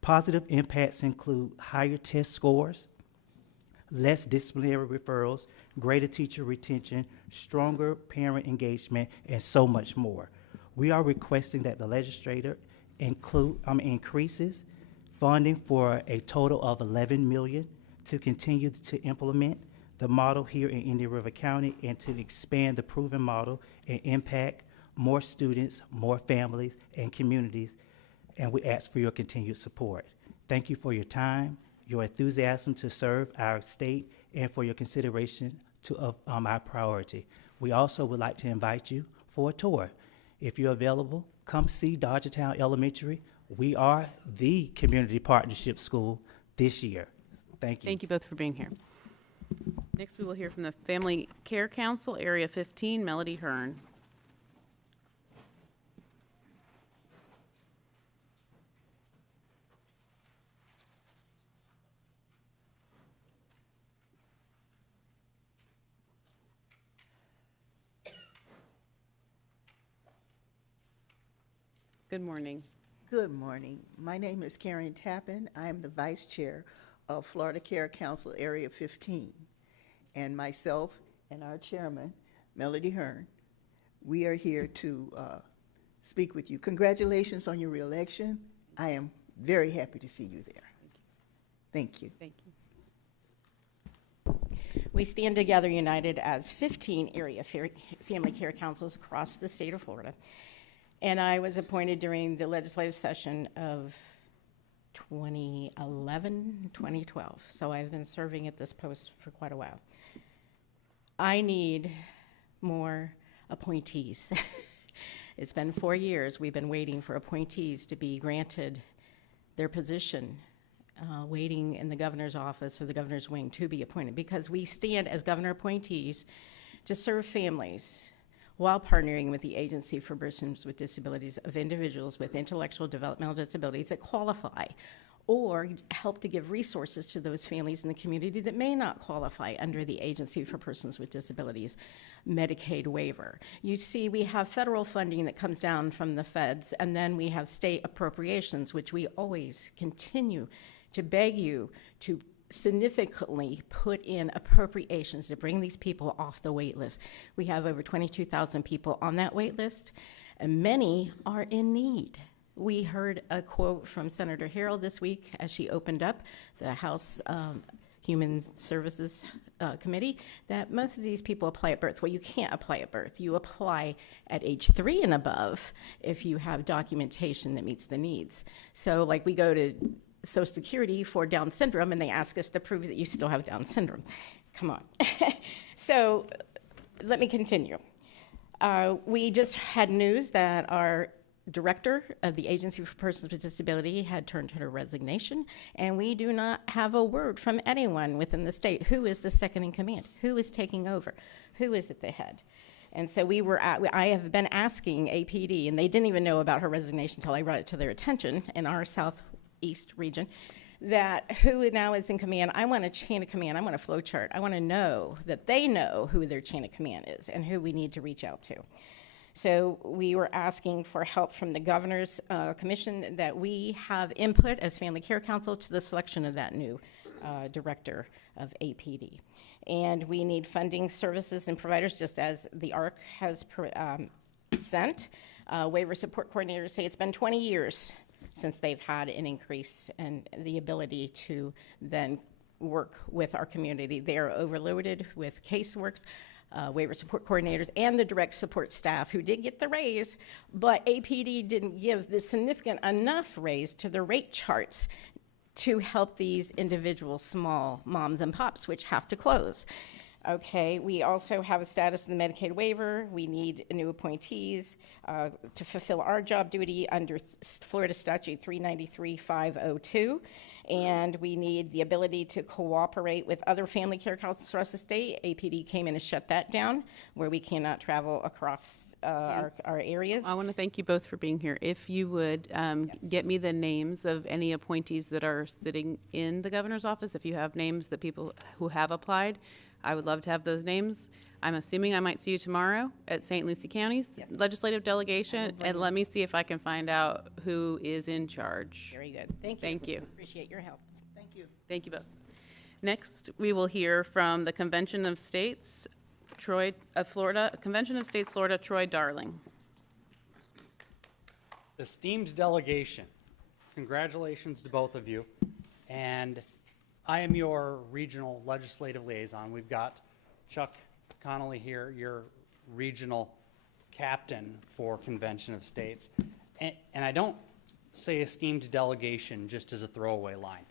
Positive impacts include higher test scores, less disciplinary referrals, greater teacher retention, stronger parent engagement, and so much more. We are requesting that the legislature increases funding for a total of $11 million to continue to implement the model here in Indian River County and to expand the proven model and impact more students, more families, and communities. And we ask for your continued support. Thank you for your time, your enthusiasm to serve our state, and for your consideration of our priority. We also would like to invite you for a tour. If you're available, come see Dodgertown Elementary. We are the community partnership school this year. Thank you. Thank you both for being here. Next, we will hear from the Family Care Council, Area 15, Melody Hearn. Good morning. Good morning. My name is Karen Tappen. I am the Vice Chair of Florida Care Council Area 15. and myself and our chairman, Melody Hearn, we are here to speak with you. Congratulations on your reelection. I am very happy to see you there. Thank you. Thank you. We stand together united as 15 area family care councils across the state of Florida. And I was appointed during the legislative session of 2011, 2012. So I've been serving at this post for quite a while. I need more appointees. It's been 4 years we've been waiting for appointees to be granted their position, waiting in the governor's office or the governor's wing to be appointed, because we stand as governor appointees to serve families while partnering with the Agency for Persons with Disabilities of individuals with intellectual developmental disabilities that qualify, or help to give resources to those families in the community that may not qualify under the Agency for Persons with Disabilities Medicaid waiver. You see, we have federal funding that comes down from the feds, and then we have state appropriations, which we always continue to beg you to significantly put in appropriations to bring these people off the wait list. We have over 22,000 people on that wait list, and many are in need. We heard a quote from Senator Harrell this week as she opened up the House Human Services Committee, that most of these people apply at birth. Well, you can't apply at birth. You apply at age 3 and above if you have documentation that meets the needs. So like we go to Social Security for Down syndrome, and they ask us to prove that you still have Down syndrome. Come on. So let me continue. We just had news that our director of the Agency for Persons with Disability had turned in her resignation, and we do not have a word from anyone within the state. Who is the second in command? Who is taking over? Who is at the head? And so I have been asking APD, and they didn't even know about her resignation until I brought it to their attention in our Southeast region, that who now is in command. I want a chain of command. I want a flow chart. I want to know that they know who their chain of command is and who we need to reach out to. So we were asking for help from the Governor's Commission that we have input as Family Care Council to the selection of that new director of APD. And we need funding, services, and providers, just as the ARC has sent. Waiver support coordinators say it's been 20 years since they've had an increase in the ability to then work with our community. They are overloaded with caseworks. Waiver support coordinators and the direct support staff who did get the raise, but APD didn't give the significant enough raise to the rate charts to help these individual small moms and pops, which have to close. Okay, we also have a status of the Medicaid waiver. We need new appointees to fulfill our job duty under Florida Statute 393-502. And we need the ability to cooperate with other family care councils across the state. APD came in and shut that down, where we cannot travel across our areas. I want to thank you both for being here. If you would get me the names of any appointees that are sitting in the governor's office, if you have names that people who have applied, I would love to have those names. I'm assuming I might see you tomorrow at St. Lucie County's legislative delegation, and let me see if I can find out who is in charge. Very good. Thank you. Thank you. Appreciate your help. Thank you. Thank you both. Next, we will hear from the Convention of States, Florida, Troy Darling. Esteemed delegation, congratulations to both of you. And I am your regional legislative liaison. We've got Chuck Connelly here, your regional captain for Convention of States. And I don't say esteemed delegation just as a throwaway line.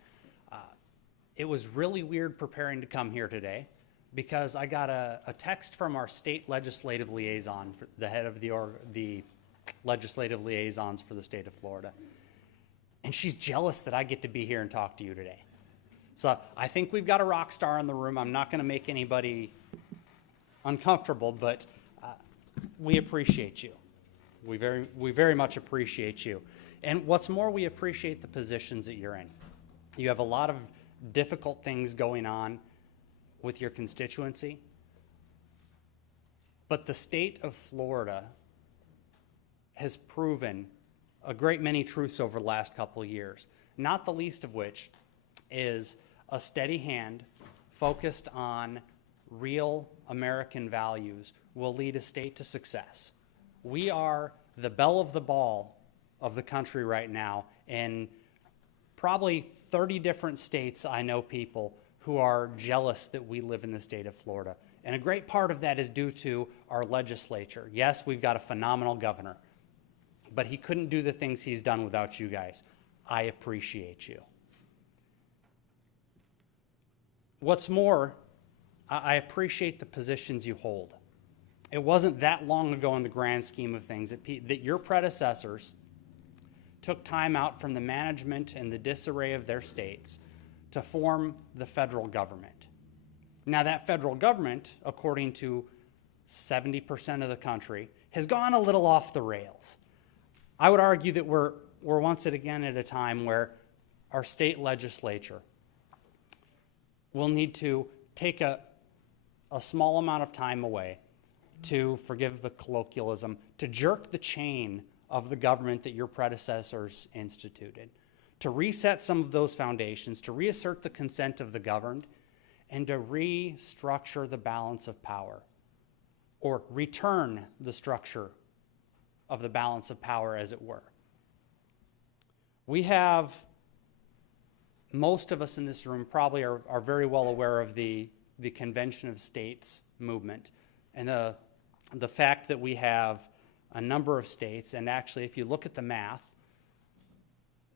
It was really weird preparing to come here today because I got a text from our state legislative liaison, the head of the legislative liaisons for the state of Florida. And she's jealous that I get to be here and talk to you today. So I think we've got a rock star in the room. I'm not going to make anybody uncomfortable, but we appreciate you. We very much appreciate you. And what's more, we appreciate the positions that you're in. You have a lot of difficult things going on with your constituency, but the state of Florida has proven a great many truths over the last couple of years, not the least of which is a steady hand focused on real American values will lead a state to success. We are the belle of the ball of the country right now. In probably 30 different states, I know people who are jealous that we live in the state of Florida. And a great part of that is due to our legislature. Yes, we've got a phenomenal governor, but he couldn't do the things he's done without you guys. I appreciate you. What's more, I appreciate the positions you hold. It wasn't that long ago in the grand scheme of things that your predecessors took time out from the management and the disarray of their states to form the federal government. Now that federal government, according to 70% of the country, has gone a little off the rails. I would argue that we're once again at a time where our state legislature will need to take a small amount of time away to, forgive the colloquialism, to jerk the chain of the government that your predecessors instituted, to reset some of those foundations, to reassert the consent of the governed, and to restructure the balance of power, or return the structure of the balance of power, as it were. We have, most of us in this room probably are very well aware of the Convention of States movement and the fact that we have a number of states, and actually if you look at the math,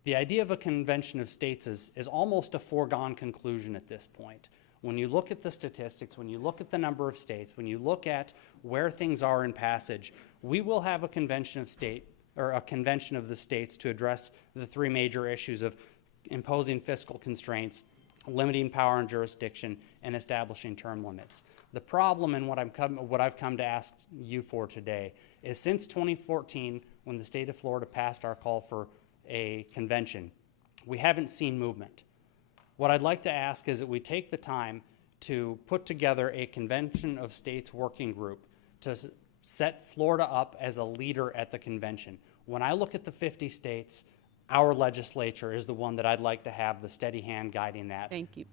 the idea of a Convention of States is almost a foregone conclusion at this point. When you look at the statistics, when you look at the number of states, when you look at where things are in passage, we will have a Convention of State, or a Convention of the States, to address the three major issues of imposing fiscal constraints, limiting power and jurisdiction, and establishing term limits. The problem, and what I've come to ask you for today, is since 2014, when the state of Florida passed our call for a convention, we haven't seen movement. What I'd like to ask is that we take the time to put together a Convention of States working group to set Florida up as a leader at the convention. When I look at the 50 states, our legislature is the one that I'd like to have the steady hand guiding that. Thank you.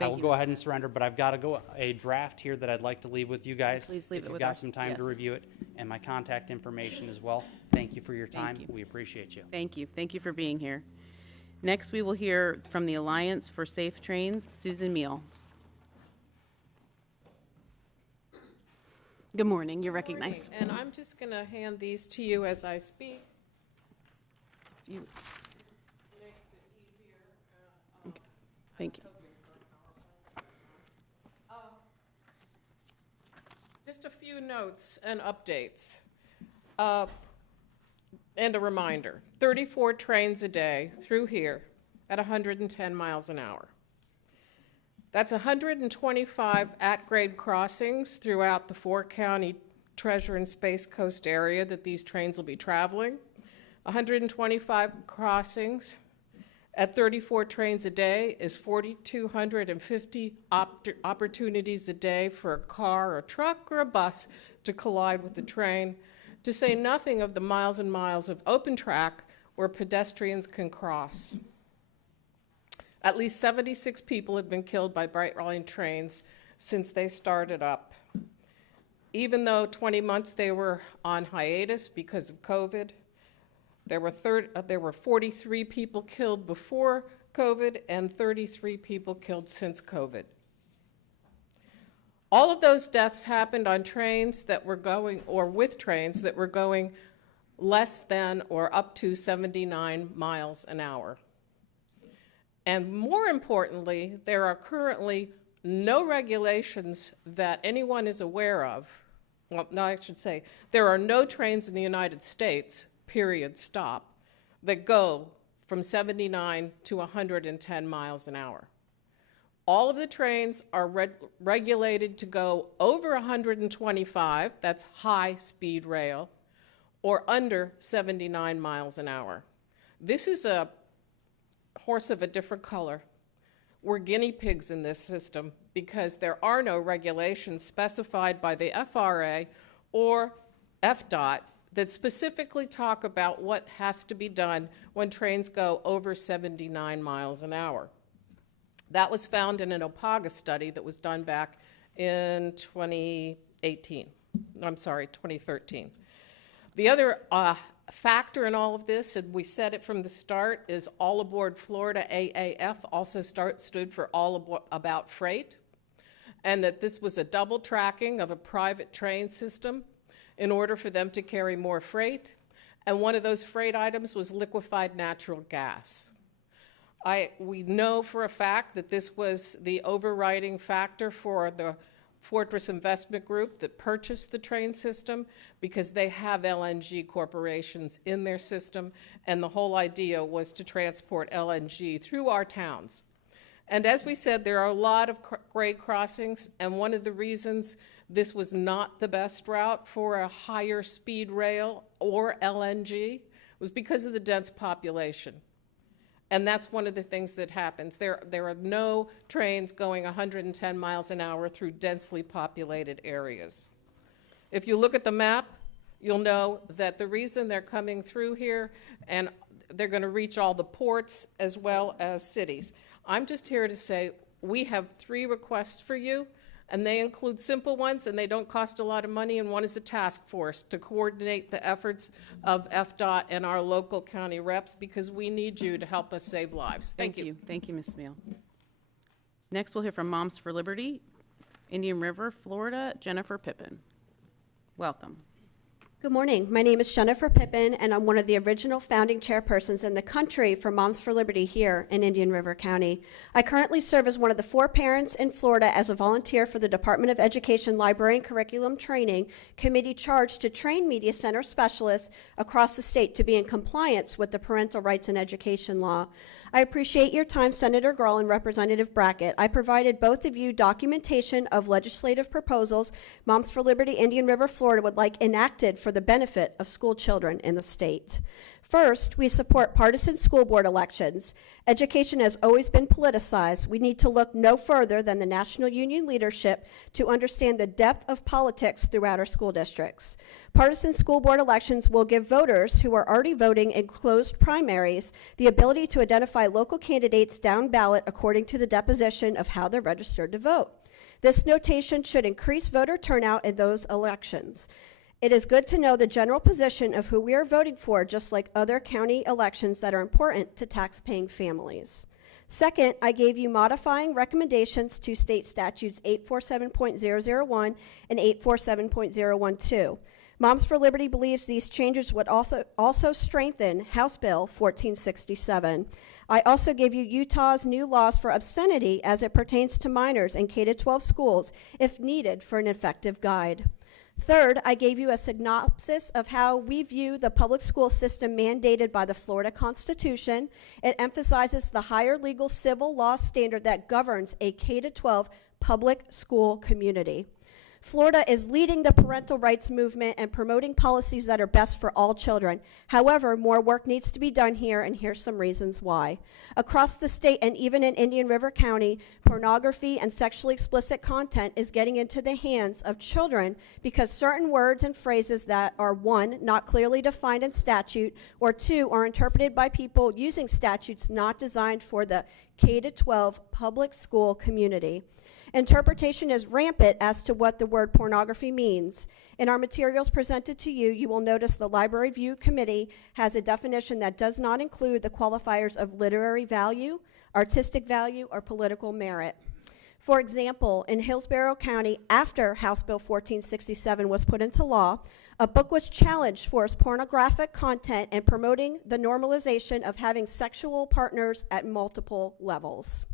I will go ahead and surrender, but I've got a draft here that I'd like to leave with you guys. Please leave it with If you've got us. some time Yes. to review it, and my contact information as well. Thank you for your time. We appreciate you. Thank you. Thank you for being here. Next, we will hear from the Alliance for Safe Trains, Susan Meal. Good morning. You're recognized. And I'm just going to hand these to you as I speak. You. Okay. Thank you. Just a few notes and updates. And a reminder, 34 trains a day through here at 110 miles an hour. That's 125 at-grade crossings throughout the four-county Treasure and Space Coast area that these trains will be traveling. 125 crossings at 34 trains a day is 4,250 opportunities a day for a car, a truck, or a bus to collide with the train, to say nothing of the miles and miles of open track where pedestrians can cross. At least 76 people have been killed by Bright Line trains since they started up. Even though 20 months they were on hiatus because of COVID, there were 43 people killed before COVID and 33 people killed since COVID. All of those deaths happened on trains that were going, or with trains that were going less than or up to 79 miles an hour. And more importantly, there are currently no regulations that anyone is aware of. Well, no, I should say, there are no trains in the United States, period, stop, that go from 79 to 110 miles an hour. All of the trains are regulated to go over 125, that's high-speed rail, or under 79 miles an hour. This is a horse of a different color. We're guinea pigs in this system because there are no regulations specified by the FRA or FDOT that specifically talk about what has to be done when trains go over 79 miles an hour. That was found in an OPAGA study that was done back in 2018. I'm sorry, 2013. The other factor in all of this, and we said it from the start, is All Aboard Florida, AAF, also stood for All About Freight, and that this was a double tracking of a private train system in order for them to carry more freight, and one of those freight items was liquefied natural gas. We know for a fact that this was the overriding factor for the Fortress Investment Group that purchased the train system, because they have LNG corporations in their system, and the whole idea was to transport LNG through our towns. And as we said, there are a lot of grade crossings, and one of the reasons this was not the best route for a higher speed rail or LNG was because of the dense population. And that's one of the things that happens. There are no trains going 110 miles an hour through densely populated areas. If you look at the map, you'll know that the reason they're coming through here, and they're going to reach all the ports as well as cities. I'm just here to say we have 3 requests for you, and they include simple ones, and they don't cost a lot of money, and one is a task force to coordinate the efforts of FDOT and our local county reps, because we need you to help us save lives. Thank you. Thank you, Ms. Meal. Next, we'll hear from Moms for Liberty, Indian River, Florida, Jennifer Pippin. Welcome. Good morning. My name is Jennifer Pippin, and I'm one of the original founding chairpersons in the country for Moms for Liberty here in Indian River County. I currently serve as one of the 4 parents in Florida as a volunteer for the Department of Education Library and Curriculum Training Committee charged to train media center specialists across the state to be in compliance with the parental rights and education law. I appreciate your time, Senator Grohl and Representative Brackett. I provided both of you documentation of legislative proposals Moms for Liberty Indian River, Florida would like enacted for the benefit of school children in the state. First, we support partisan school board elections. Education has always been politicized. We need to look no further than the National Union leadership to understand the depth of politics throughout our school districts. Partisan school board elections will give voters who are already voting in closed primaries the ability to identify local candidates down ballot according to the deposition of how they're registered to vote. This notation should increase voter turnout in those elections. It is good to know the general position of who we are voting for, just like other county elections that are important to tax-paying families. Second, I gave you modifying recommendations to state statutes 847.001 and 847.012. Moms for Liberty believes these changes would also strengthen House Bill 1467. I also gave you Utah's new laws for obscenity as it pertains to minors in K-12 schools, if needed for an effective guide. Third, I gave you a synopsis of how we view the public school system mandated by the Florida Constitution. It emphasizes the higher legal civil law standard that governs a K-12 public school community. Florida is leading the parental rights movement and promoting policies that are best for all children. However, more work needs to be done here, and here's some reasons why. Across the state and even in Indian River County, pornography and sexually explicit content is getting into the hands of children because certain words and phrases that are, 1, not clearly defined in statute, or 2, are interpreted by people using statutes not designed for the K-12 public school community. Interpretation is rampant as to what the word pornography means. In our materials presented to you, you will notice the Library Review Committee has a definition that does not include the qualifiers of literary value, artistic value, or political merit. For example, in Hillsborough County, after House Bill 1467 was put into law, a book was challenged for its pornographic content and promoting the normalization of having sexual partners at multiple levels.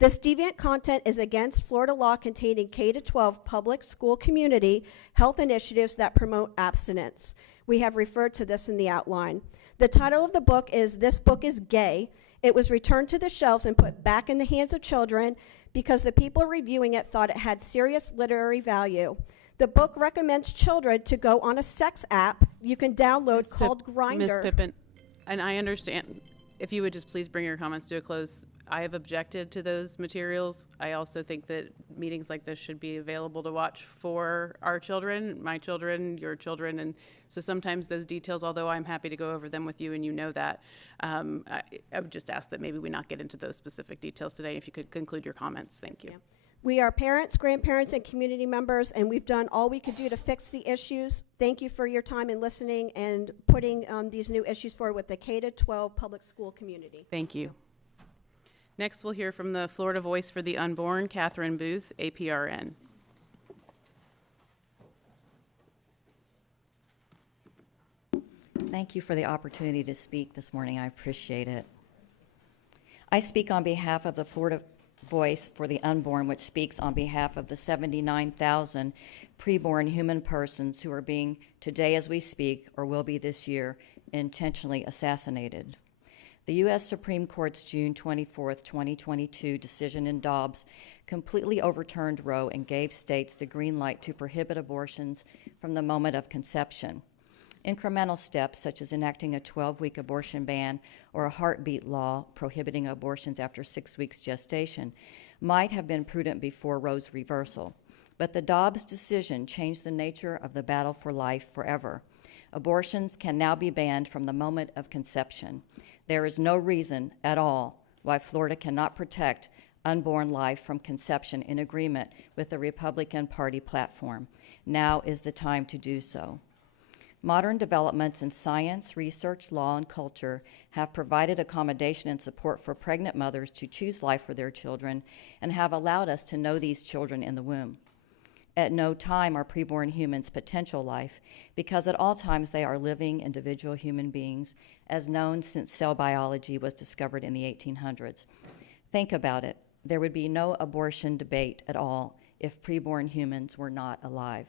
This deviant content is against Florida law containing K-12 public school community health initiatives that promote abstinence. We have referred to this in the outline. The title of the book is "This Book is Gay." It was returned to the shelves and put back in the hands of children because the people reviewing it thought it had serious literary value. The book recommends children to go on a sex app you can download called Grindr. Ms. Pippin, and I understand, if you would just please bring your comments to a close. I have objected to those materials. I also think that meetings like this should be available to watch for our children, my children, your children, and so sometimes those details, although I'm happy to go over them with you and you know that, I would just ask that maybe we not get into those specific details today. If you could conclude your comments. Thank you. Yeah. We are parents, grandparents, and community members, and we've done all we could do to fix the issues. Thank you for your time in listening and putting these new issues forward with the K-12 public school community. Thank you. Next, we'll hear from the Florida Voice for the Unborn, Catherine Booth, APRN. Thank you for the opportunity to speak this morning. I appreciate it. I speak on behalf of the Florida Voice for the Unborn, which speaks on behalf of the 79,000 preborn human persons who are being, today as we speak, or will be this year, intentionally assassinated. The U.S. Supreme Court's June 24, 2022 decision in Dobbs completely overturned Roe and gave states the green light to prohibit abortions from the moment of conception. Incremental steps, such as enacting a 12-week abortion ban or a heartbeat law prohibiting abortions after 6 weeks gestation, might have been prudent before Roe's reversal. But the Dobbs decision changed the nature of the battle for life forever. Abortions can now be banned from the moment of conception. There is no reason at all why Florida cannot protect unborn life from conception in agreement with the Republican Party platform. Now is the time to do so. Modern developments in science, research, law, and culture have provided accommodation and support for pregnant mothers to choose life for their children and have allowed us to know these children in the womb. At no time are preborn humans potential life, because at all times they are living individual human beings, as known since cell biology was discovered in the 1800s. Think about it. There would be no abortion debate at all if preborn humans were not alive.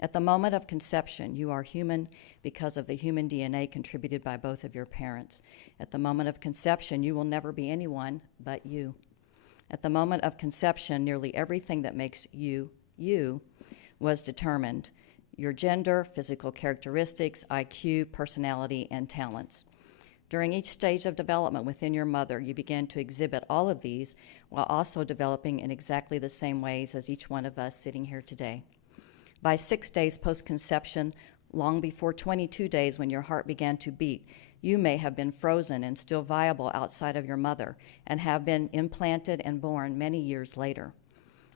At the moment of conception, you are human because of the human DNA contributed by both of your parents. At the moment of conception, you will never be anyone but you. At the moment of conception, nearly everything that makes you, you, was determined. Your gender, physical characteristics, IQ, personality, and talents. During each stage of development within your mother, you began to exhibit all of these while also developing in exactly the same ways as each one of us sitting here today. By 6 days post-conception, long before 22 days when your heart began to beat, you may have been frozen and still viable outside of your mother and have been implanted and born many years later.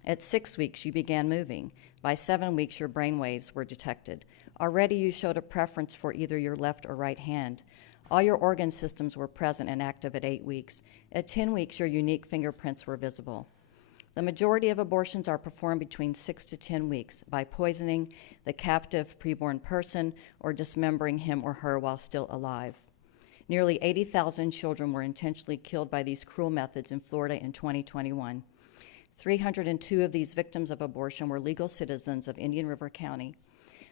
At 6 weeks, you began moving. By 7 weeks, your brain waves were detected. Already you showed a preference for either your left or right hand. All your organ systems were present and active at 8 weeks. At 10 weeks, your unique fingerprints were visible. The majority of abortions are performed between 6 to 10 weeks by poisoning the captive preborn person or dismembering him or her while still alive. Nearly 80,000 children were intentionally killed by these cruel methods in Florida in 2021. 302 of these victims of abortion were legal citizens of Indian River County.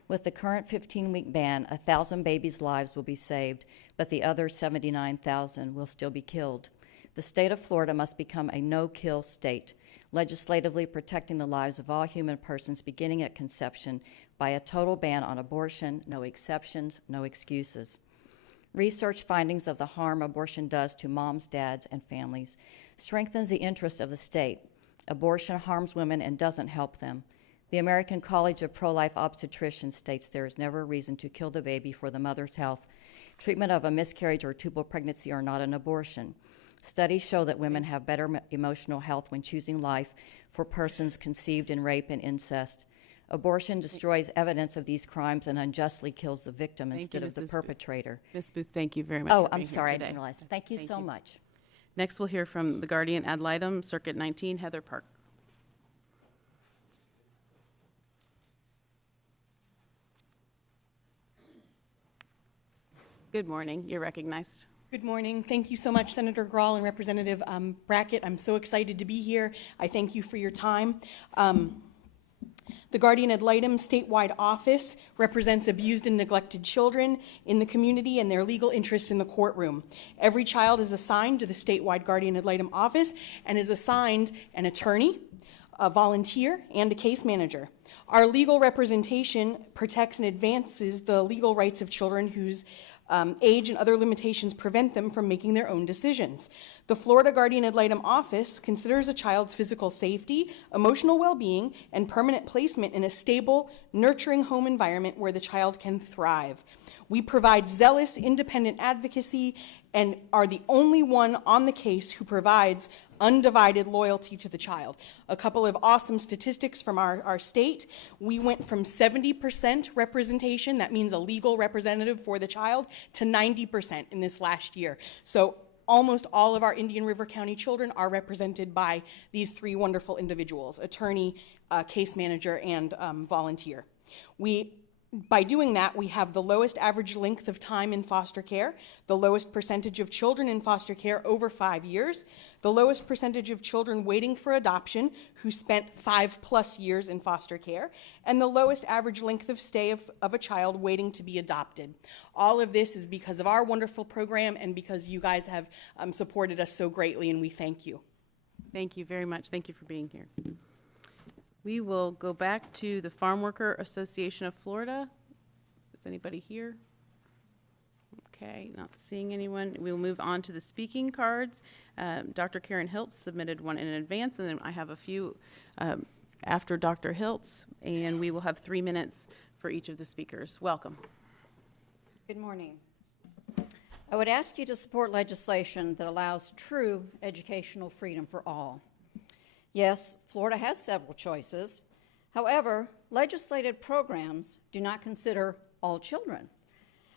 With the current 15-week ban, 1,000 babies' lives will be saved, but the other 79,000 will still be killed. The state of Florida must become a no-kill state, legislatively protecting the lives of all human persons beginning at conception by a total ban on abortion, no exceptions, no excuses. Research findings of the harm abortion does to moms, dads, and families strengthens the interest of the state. Abortion harms women and doesn't help them. The American College of Pro-Life Obstetricians states there is never a reason to kill the baby for the mother's health. Treatment of a miscarriage or tubal pregnancy are not an abortion. Studies show that women have better emotional health when choosing life for persons conceived in rape and incest. Abortion destroys evidence of these crimes and unjustly kills the victim instead of the perpetrator. Ms. Booth, thank you very much. Oh, for I'm being here sorry, I today. didn't realize. Thank you so much. Next, we'll hear from the Guardian ad litem, Circuit 19, Heather Park. Good morning. You're recognized. Good morning. Thank you so much, Senator Grahl and Representative Brackett. I'm so excited to be here. I thank you for your time. The Guardian ad litem statewide office represents abused and neglected children in the community and their legal interests in the courtroom. Every child is assigned to the statewide Guardian ad litem office and is assigned an attorney, a volunteer, and a case manager. Our legal representation protects and advances the legal rights of children whose age and other limitations prevent them from making their own decisions. The Florida Guardian ad litem office considers a child's physical safety, emotional well-being, and permanent placement in a stable, nurturing home environment where the child can thrive. We provide zealous, independent advocacy and are the only one on the case who provides undivided loyalty to the child. A couple of awesome statistics from our state. We went from 70% representation, that means a legal representative for the child, to 90% in this last year. So almost all of our Indian River County children are represented by these three wonderful individuals: attorney, case manager, and volunteer. By doing that, we have the lowest average length of time in foster care, the lowest percentage of children in foster care over 5 years, the lowest percentage of children waiting for adoption who spent 5+ years in foster care, and the lowest average length of stay of a child waiting to be adopted. All of this is because of our wonderful program and because you guys have supported us so greatly, and we thank you. Thank you very much. Thank you for being here. We will go back to the Farm Worker Association of Florida. Is anybody here? Okay, not seeing anyone. We'll move on to the speaking cards. Dr. Karen Hiltz submitted one in advance, and then I have a few after Dr. Hiltz, and we will have 3 minutes for each of the speakers. Welcome. Good morning. I would ask you to support legislation that allows true educational freedom for all. Yes, Florida has several choices. However, legislated programs do not consider all children.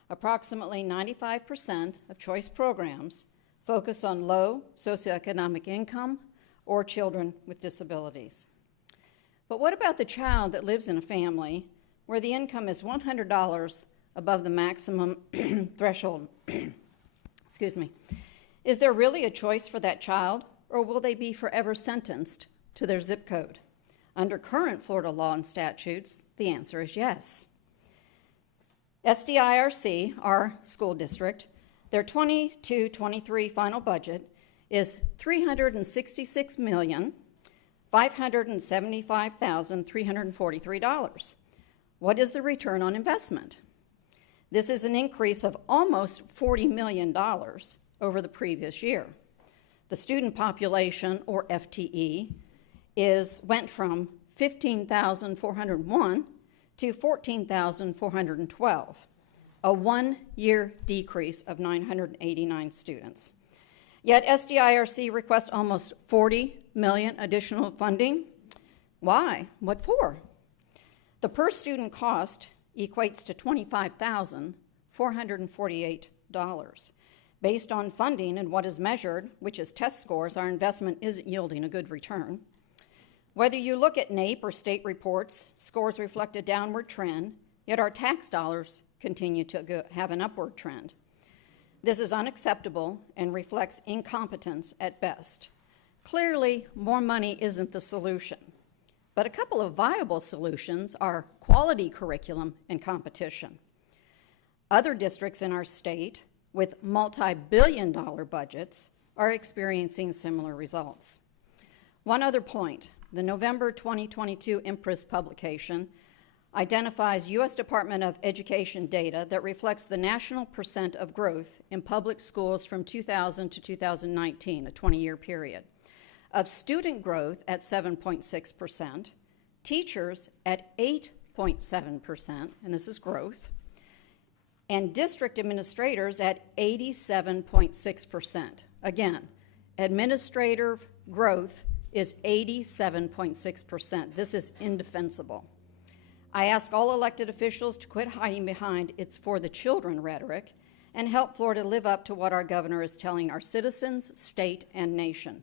Approximately 95% of choice programs focus on low socioeconomic income or children with disabilities. But what about the child that lives in a family where the income is $100 above the maximum threshold? Excuse me. Is there really a choice for that child, or will they be forever sentenced to their zip code? Under current Florida law and statutes, the answer is yes. SDIRC, our school district, their 22-23 final budget is $366,575,343. What is the return on investment? This is an increase of almost $40 million over the previous year. The student population, or FTE, went from 15,401 to 14,412, a one-year decrease of 989 students. Yet SDIRC requests almost $40 million additional funding. Why? What for? The per student cost equates to $25,448. Based on funding and what is measured, which is test scores, our investment isn't yielding a good return. Whether you look at NAEP or state reports, scores reflect a downward trend, yet our tax dollars continue to have an upward trend. This is unacceptable and reflects incompetence at best. Clearly, more money isn't the solution, but a couple of viable solutions are quality curriculum and competition. Other districts in our state with multi-billion-dollar budgets are experiencing similar results. One other point, the November 2022 IMPRIS publication identifies U.S. Department of Education data that reflects the national percent of growth in public schools from 2000 to 2019, a 20-year period, of student growth at 7.6%, teachers at 8.7%, and this is growth, and district administrators at 87.6%. Again, administrative growth is 87.6%. This is indefensible. I ask all elected officials to quit hiding behind "it's for the children" rhetoric and help Florida live up to what our governor is telling our citizens, state, and nation.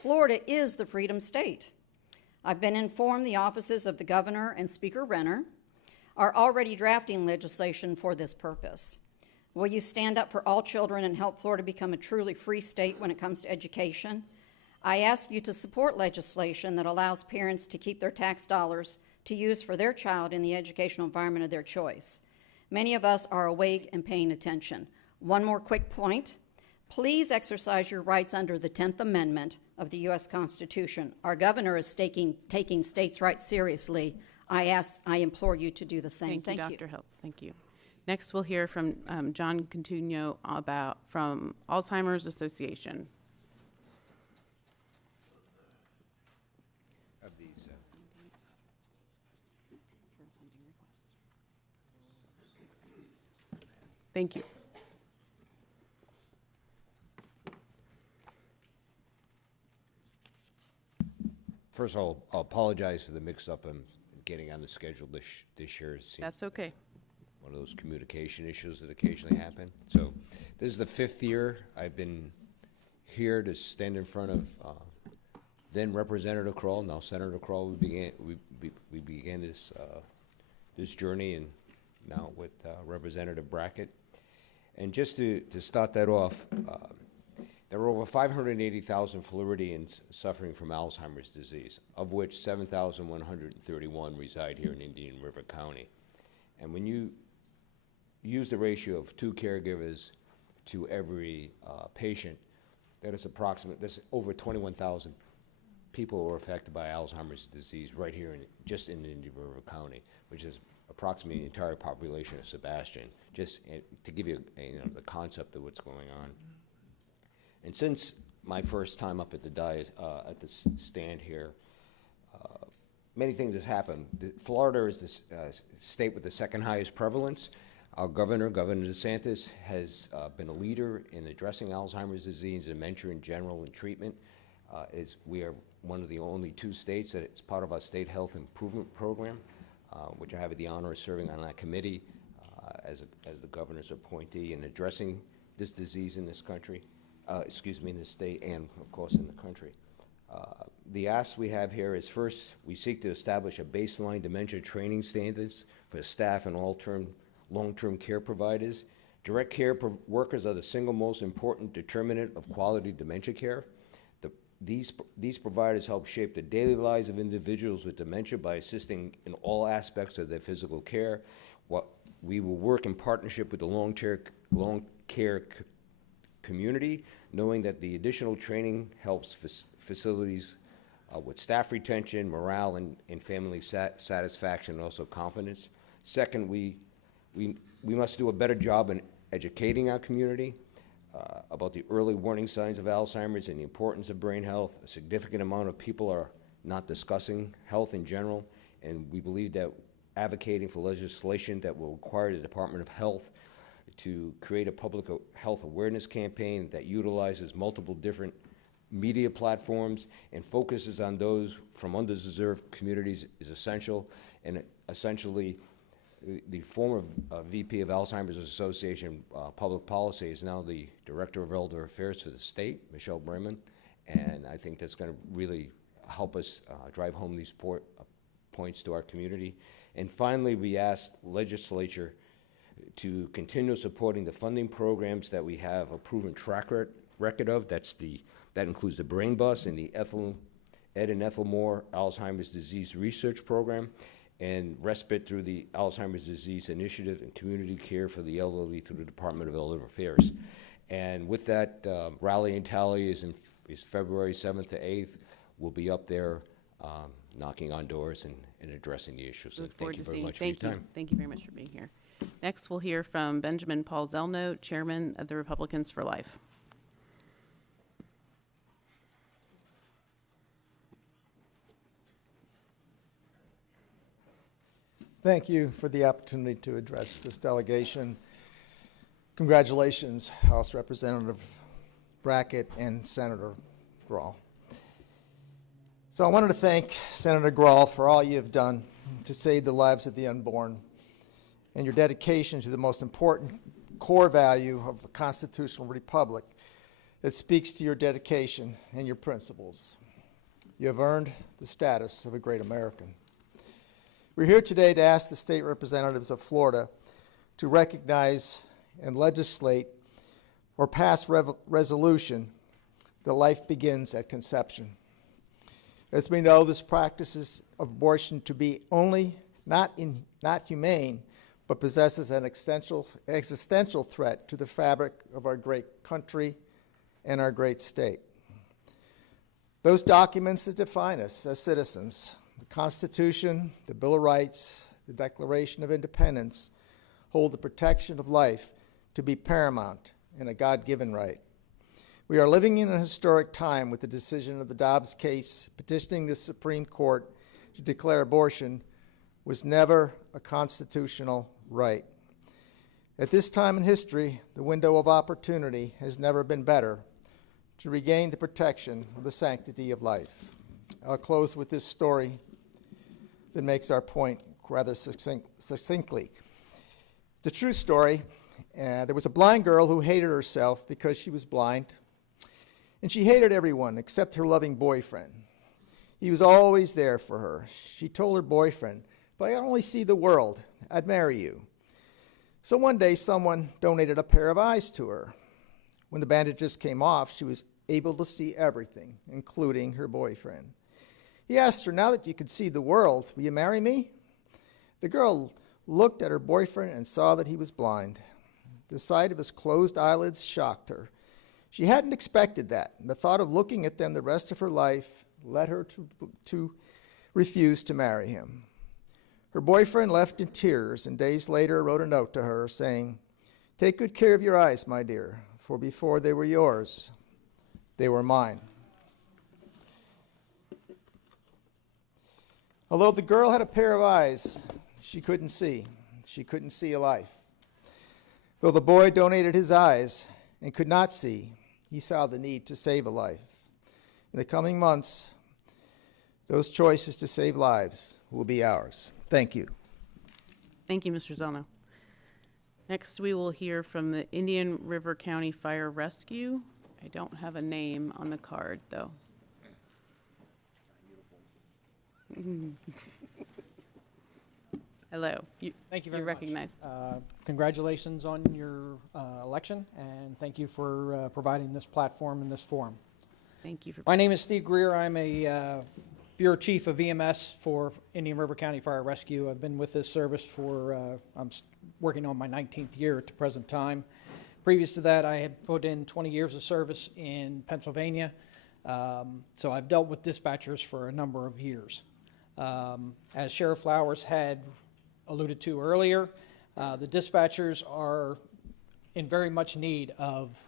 Florida is the freedom state. I've been informed the offices of the governor and Speaker Renner are already drafting legislation for this purpose. Will you stand up for all children and help Florida become a truly free state when it comes to education? I ask you to support legislation that allows parents to keep their tax dollars to use for their child in the educational environment of their choice. Many of us are awake and paying attention. One more quick point. Please exercise your rights under the 10th Amendment of the U.S. Constitution. Our governor is taking states' rights seriously. I implore you to do the same. Thank you, Dr. Hiltz. Thank you. Next, we'll hear from John Coutinho from Alzheimer's Association. Thank you. First of all, I'll apologize for the mix-up in getting on the schedule this year. It seems That's okay. one of those communication issues that occasionally happen. So this is the 5th year I've been here to stand in front of then Representative Kroll, now Senator Kroll. We began this this journey, and now with Representative Brackett. And just to start that off, there are over 580,000 Floridians suffering from Alzheimer's disease, of which 7,131 reside here in Indian River County. And when you use the ratio of 2 caregivers to every patient, that is that's over 21,000 people who are affected by Alzheimer's disease right here just in Indian River County, which is approximately the entire population of Sebastian, just to give you, the concept of what's going on. And since my first time up at the dais, at the stand here, many things have happened. Florida is the state with the second highest prevalence. Our Governor DeSantis, has been a leader in addressing Alzheimer's disease, dementia in general, and treatment. We are one of the only 2 states that it's part of our state health improvement program, which I have the honor of serving on that committee as the governor's appointee in addressing this disease in this country, in this state, and of course in the country. The ask we have here is, first, we seek to establish a baseline dementia training standards for staff and all long-term care providers. Direct care workers are the single most important determinant of quality dementia care. These providers help shape the daily lives of individuals with dementia by assisting in all aspects of their physical care. We will work in partnership with the long care community, knowing that the additional training helps facilities with staff retention, morale, and family satisfaction, and also confidence. Second, we must do a better job in educating our community about the early warning signs of Alzheimer's and the importance of brain health. A significant amount of people are not discussing health in general, and we believe that advocating for legislation that will require the Department of Health to create a public health awareness campaign that utilizes multiple different media platforms and focuses on those from underserved communities is essential. And essentially, the former VP of Alzheimer's Association Public Policy is now the Director of Elder Affairs for the state, Michelle Bremen, and I think that's going to really help us drive home these points to our community. And finally, we asked legislature to continue supporting the funding programs that we have a proven track record of. That includes the Brain Bus and the Ed and Ethel Moore Alzheimer's Disease Research Program, and respite through the Alzheimer's Disease Initiative and community care for the elderly through the Department of Elder Affairs. And with that, rally and tally is February 7th to 8th. We'll be up there knocking on doors and addressing the issues. So thank you very much for your time. Thank you very much for being here. Next, we'll hear from Benjamin Paul Zelno, Chairman of the Republicans for Life. Thank you for the opportunity to address this delegation. Congratulations, House Representative Brackett and Senator Grahl. So I wanted to thank Senator Grahl for all you have done to save the lives of the unborn and your dedication to the most important core value of a constitutional republic that speaks to your dedication and your principles. You have earned the status of a great American. We're here today to ask the state representatives of Florida to recognize and legislate or pass resolution that life begins at conception. As we know, this practice of abortion to be not humane, but possesses an existential threat to the fabric of our great country and our great state. Those documents that define us as citizens, the Constitution, the Bill of Rights, the Declaration of Independence, hold the protection of life to be paramount and a God-given right. We are living in a historic time with the decision of the Dobbs case petitioning the Supreme Court to declare abortion was never a constitutional right. At this time in history, the window of opportunity has never been better to regain the protection of the sanctity of life. I'll close with this story that makes our point rather succinctly. It's a true story. There was a blind girl who hated herself because she was blind, and she hated everyone except her loving boyfriend. He was always there for her. She told her boyfriend, "If I only see the world, I'd marry you." So one day, someone donated a pair of eyes to her. When the bandages came off, she was able to see everything, including her boyfriend. He asked her, "Now that you can see the world, will you marry me?" The girl looked at her boyfriend and saw that he was blind. The sight of his closed eyelids shocked her. She hadn't expected that, and the thought of looking at them the rest of her life led her to refuse to marry him. Her boyfriend left in tears, and days later wrote a note to her saying, "Take good care of your eyes, my dear, for before they were yours, they were mine." Although the girl had a pair of eyes, she couldn't see. She couldn't see a life. Though the boy donated his eyes and could not see, he saw the need to save a life. In the coming months, those choices to save lives will be ours. Thank you. Thank you, Mr. Zelno. Next, we will hear from the Indian River County Fire Rescue. I don't have a name on the card, though. Hello. Thank you very You're much. recognized. Congratulations on your election, and thank you for providing this platform and this forum. Thank you for. My name is Steve Greer. I'm a Bureau Chief of EMS for Indian River County Fire Rescue. I've been with this service for, working on my 19th year at the present time. Previous to that, I had put in 20 years of service in Pennsylvania. So I've dealt with dispatchers for a number of years. As Sheriff Flowers had alluded to earlier, the dispatchers are in very much need of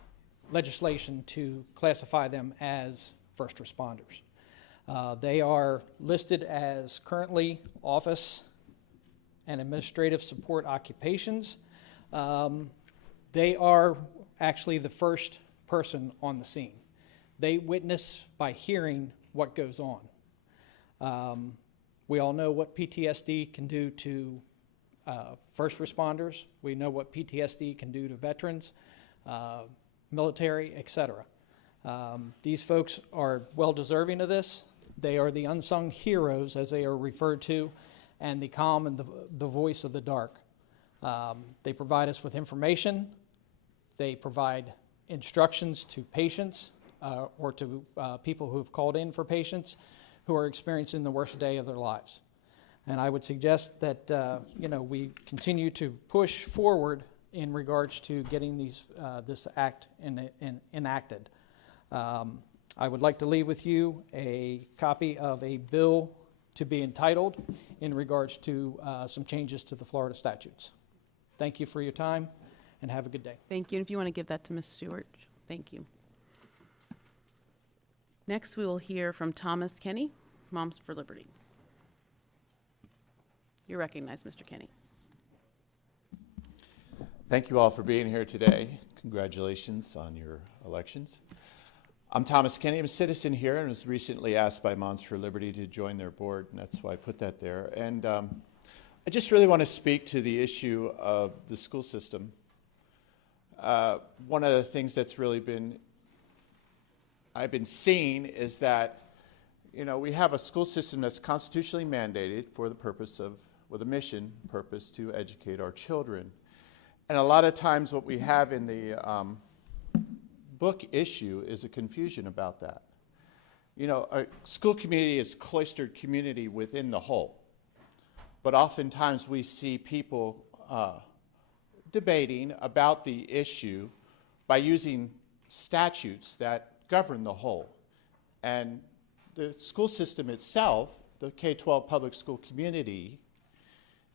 legislation to classify them as first responders. They are listed as currently office and administrative support occupations. They are actually the first person on the scene. They witness by hearing what goes on. We all know what PTSD can do to first responders. We know what PTSD can do to veterans, military, etc. These folks are well deserving of this. They are the unsung heroes, as they are referred to, and the calm and the voice of the dark. They provide us with information. They provide instructions to patients or to people who have called in for patients who are experiencing the worst day of their lives. And I would suggest that we continue to push forward in regards to getting this act enacted. I would like to leave with you a copy of a bill to be entitled in regards to some changes to the Florida statutes. Thank you for your time, and have a good day. Thank you. And if you want to give that to Ms. Stewart, thank you. Next, we will hear from Thomas Kenny, Moms for Liberty. You're recognized, Mr. Kenny. Thank you all for being here today. Congratulations on your elections. I'm Thomas Kenny. I'm a citizen here and was recently asked by Moms for Liberty to join their board, and that's why I put that there. And I just really want to speak to the issue of the school system. One of the things that's really I've been seeing is that, we have a school system that's constitutionally mandated for the purpose of, with a mission purpose to educate our children. And a lot of times what we have in the book issue is a confusion about that. A school community is a cloistered community within the whole. But oftentimes we see people debating about the issue by using statutes that govern the whole. And the school system itself, the K-12 public school community,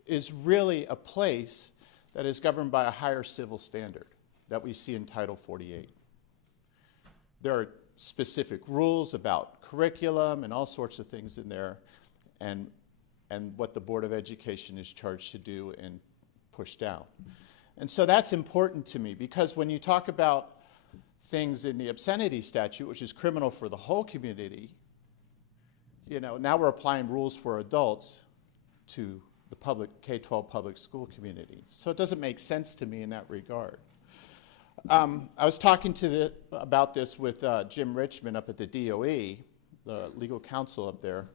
is really a place that is governed by a higher civil standard that we see in Title 48. There are specific rules about curriculum and all sorts of things in there, and what the Board of Education is charged to do and push down. And so that's important to me, because when you talk about things in the obscenity statute, which is criminal for the whole community, you know, now we're applying rules for adults to the public K-12 public school community. So it doesn't make sense to me in that regard. I was talking about this with Jim Richmond up at the DOE, the legal counsel up there,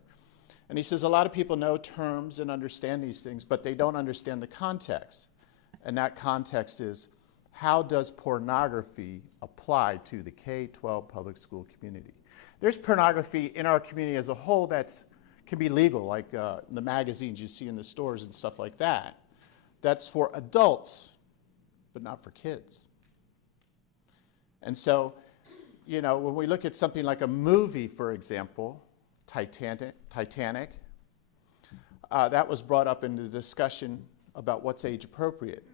and he says a lot of people know terms and understand these things, but they don't understand the context. And that context is, how does pornography apply to the K-12 public school community? There's pornography in our community as a whole that's can be legal, like the magazines you see in the stores and stuff like that. That's for adults, but not for kids. And so, you know, when we look at something like a movie, for example, Titanic, that was brought up in the discussion about what's age appropriate.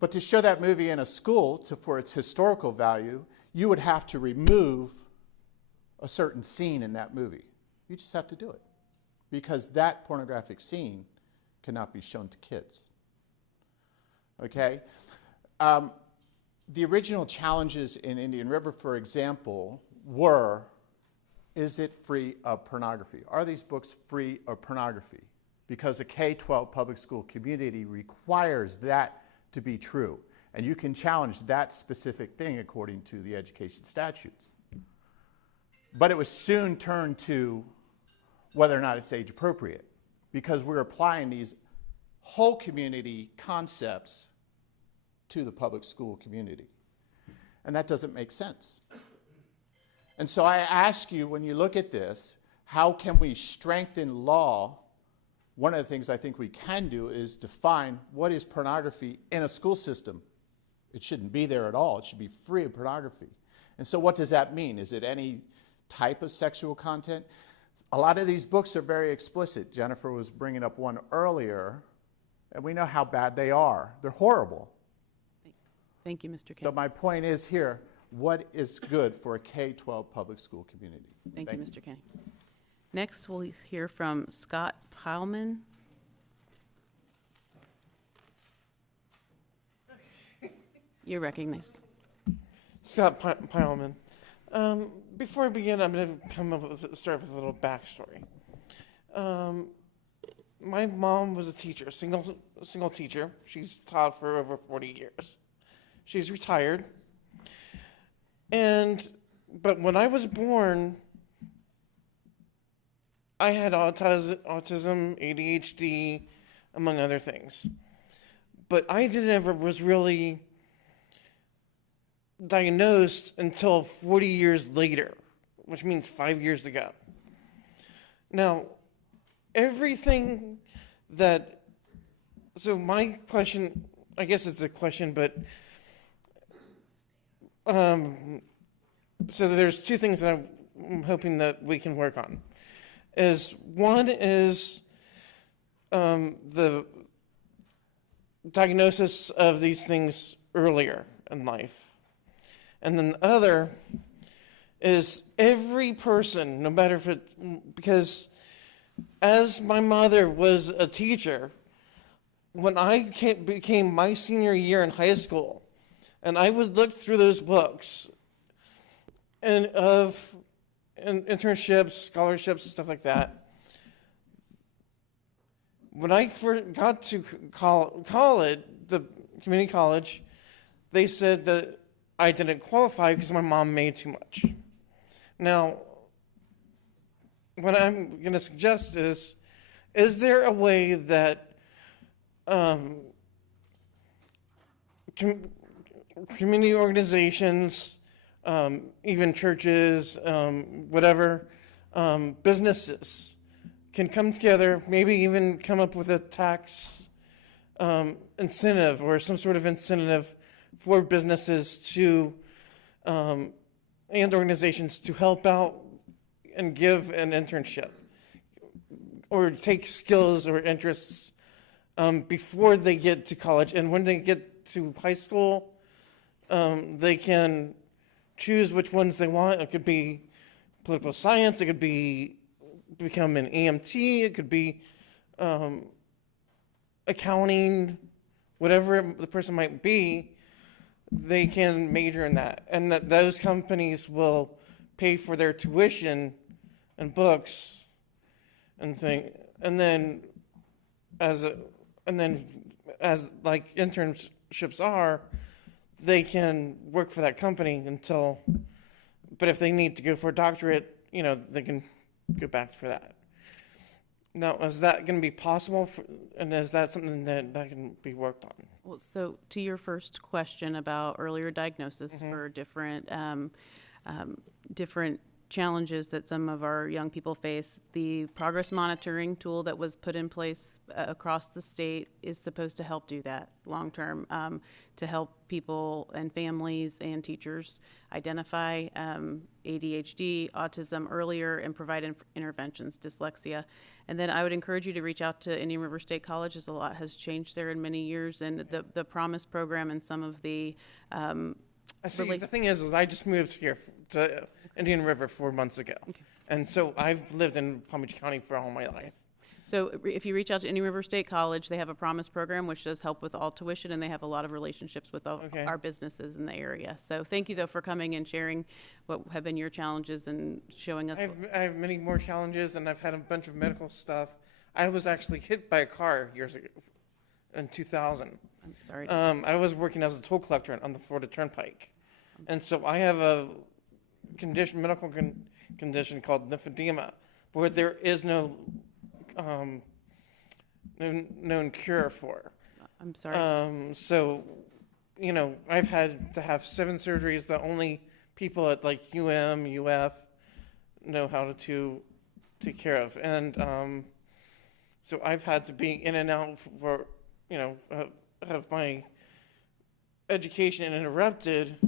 But to show that movie in a school for its historical value, you would have to remove a certain scene in that movie. You just have to do it, because that pornographic scene cannot be shown to kids. Okay? The original challenges in Indian River, for example, were, is it free of pornography? Are these books free of pornography? Because a K-12 public school community requires that to be true. And you can challenge that specific thing according to the education statutes. But it was soon turned to whether or not it's age appropriate, because we're applying these whole community concepts to the public school community. And that doesn't make sense. And so I ask you, when you look at this, how can we strengthen law? One of the things I think we can do is define what is pornography in a school system. It shouldn't be there at all. It should be free of pornography. And so what does that mean? Is it any type of sexual content? A lot of these books are very explicit. Jennifer was bringing up one earlier, and we know how bad they are. They're horrible. Thank you, Mr. King. So my point is here, what is good for a K-12 public school community? Thank you, Mr. Kenny. Next, we'll hear from Scott Pileman. You're recognized. Scott Pileman. Before I begin, I'm going to start with a little backstory. My mom was a teacher, a single teacher. She's taught for over 40 years. She's retired. But when I was born, I had autism, ADHD, among other things. But I was really diagnosed until 40 years later, which means 5 years ago. Now, so my question, I guess it's a question, but so there's two things that I'm hoping that we can work on. One is the diagnosis of these things earlier in life. And then the other is every person, no matter if because as my mother was a teacher, when I became my senior year in high school, and I would look through those books and of internships, scholarships, and stuff like that. When I first got to college, the community college, they said that I didn't qualify because my mom made too much. Now, what I'm going to suggest is there a way that community organizations, even churches, whatever, businesses can come together, maybe even come up with a tax incentive or some sort of incentive for businesses to and organizations to help out and give an internship or take skills or interests before they get to college. And when they get to high school, they can choose which ones they want. It could be political science, it could be become an EMT, it could be accounting, whatever the person might be, they can major in that. And that those companies will pay for their tuition and books and then as like internships are, they can work for that company until, but if they need to go for a doctorate, they can go back for that. Now, is that going to be possible, and is that something that can be worked on? Well, so to your first question about earlier diagnosis for different different challenges that some of our young people face, the progress monitoring tool that was put in place across the state is supposed to help do that long term, to help people and families and teachers identify ADHD, autism earlier, and provide interventions, dyslexia. And then I would encourage you to reach out to Indian River State College, as a lot has changed there in many years, and the Promise program and some of the the thing is I just moved here to Indian River 4 months ago. And so I've lived in Palm Beach County for all my life. So if you reach out to Indian River State College, they have a Promise program, which does help with all tuition, and they have a lot of relationships with our businesses in the area. So thank you, though, for coming and sharing what have been your challenges and showing us. I have many more challenges, and I've had a bunch of medical stuff. I was actually hit by a car years ago, in 2000. I'm sorry. I was working as a toll collector on the Florida Turnpike. And so I have a medical condition called lymphedema, where there is no known cure for. I'm sorry. So, I've had to have 7 surgeries that only people at like UF know how to take care of. And so I've had to be in and out for, have my education interrupted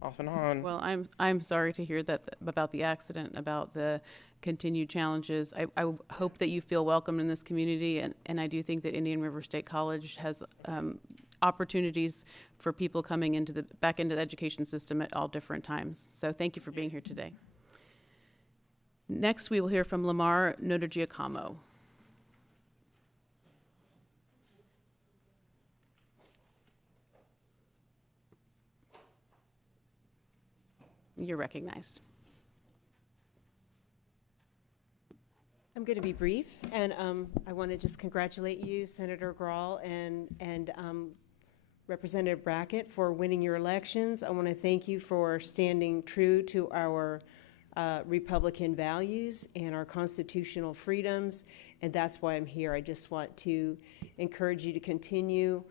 off and on. Well, I'm sorry to hear that about the accident, about the continued challenges. I hope that you feel welcome in this community, and I do think that Indian River State College has opportunities for people coming back into the education system at all different times. So thank you for being here today. Next, we will hear from Lamar Notogiacomo. You're recognized. I'm going to be brief, and I want to just congratulate you, Senator Grahl and Representative Brackett, for winning your elections. I want to thank you for standing true to our Republican values and our constitutional freedoms, and that's why I'm here. I just want to encourage you to continue.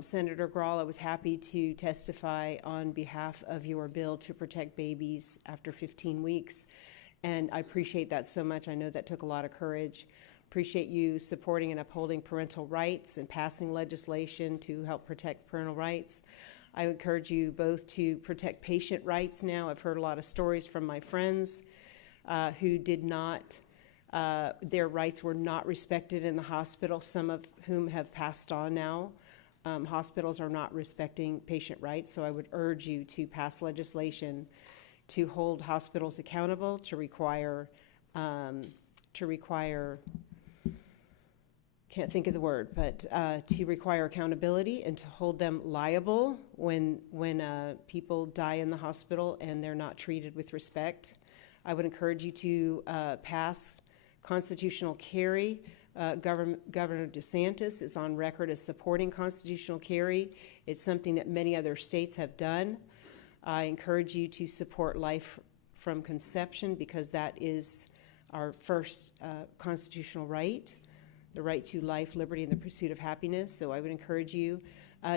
Senator Grahl, I was happy to testify on behalf of your bill to protect babies after 15 weeks, and I appreciate that so much. I know that took a lot of courage. Appreciate you supporting and upholding parental rights and passing legislation to help protect parental rights. I encourage you both to protect patient rights now. I've heard a lot of stories from my friends who did not, their rights were not respected in the hospital, some of whom have passed on now. Hospitals are not respecting patient rights, so I would urge you to pass legislation to hold hospitals accountable, to require, can't think of the word, but to require accountability and to hold them liable when people die in the hospital and they're not treated with respect. I would encourage you to pass constitutional carry. Governor DeSantis is on record as supporting constitutional carry. It's something that many other states have done. I encourage you to support life from conception, because that is our first constitutional right, the right to life, liberty, and the pursuit of happiness. So I would encourage you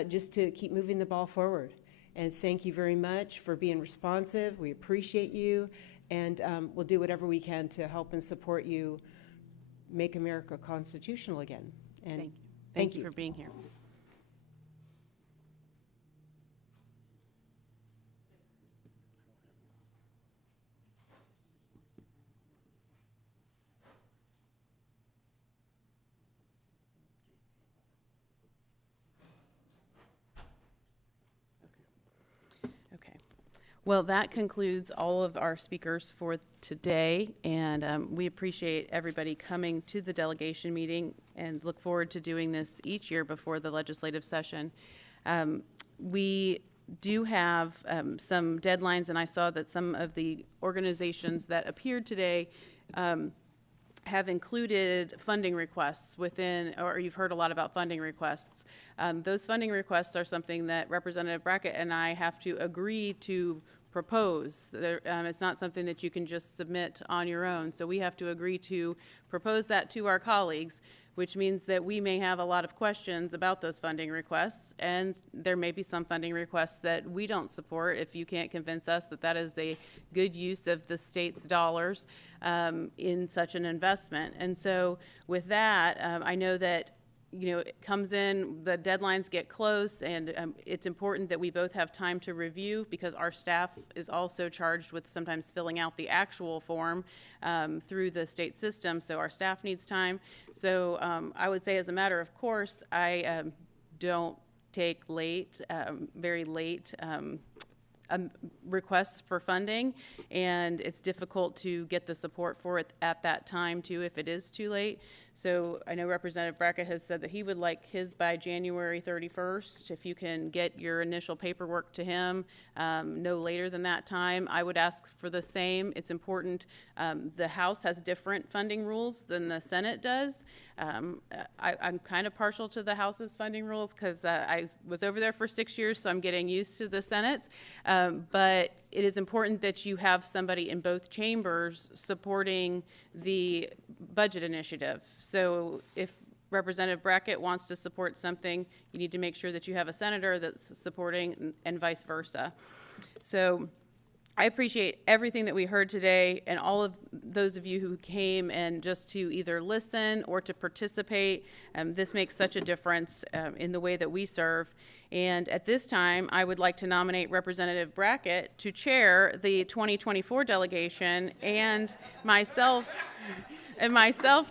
just to keep moving the ball forward. And thank you very much for being responsive. We appreciate you, and we'll do whatever we can to help and support you make America constitutional again. And thank you for being here. Well, that concludes all of our speakers for today, and we appreciate everybody coming to the delegation meeting and look forward to doing this each year before the legislative session. We do have some deadlines, and I saw that some of the organizations that appeared today have included funding requests within, or you've heard a lot about funding requests. Those funding requests are something that Representative Brackett and I have to agree to propose. It's not something that you can just submit on your own. So we have to agree to propose that to our colleagues, which means that we may have a lot of questions about those funding requests, and there may be some funding requests that we don't support if you can't convince us that that is a good use of the state's dollars in such an investment. And so with that, I know that it comes in, the deadlines get close, and it's important that we both have time to review, because our staff is also charged with sometimes filling out the actual form through the state system, so our staff needs time. So I would say, as a matter of course, I don't take very late requests for funding, and it's difficult to get the support for it at that time too if it is too late. So I know Representative Brackett has said that he would like his by January 31st. If you can get your initial paperwork to him no later than that time, I would ask for the same. It's important. The House has different funding rules than the Senate does. I'm kind of partial to the House's funding rules because I was over there for 6 years, so I'm getting used to the Senate's. But it is important that you have somebody in both chambers supporting the budget initiative. So if Representative Brackett wants to support something, you need to make sure that you have a senator that's supporting, and vice versa. So I appreciate everything that we heard today, and all of those of you who came and just to either listen or to participate. This makes such a difference in the way that we serve. And at this time, I would like to nominate Representative Brackett to chair the 2024 delegation, and myself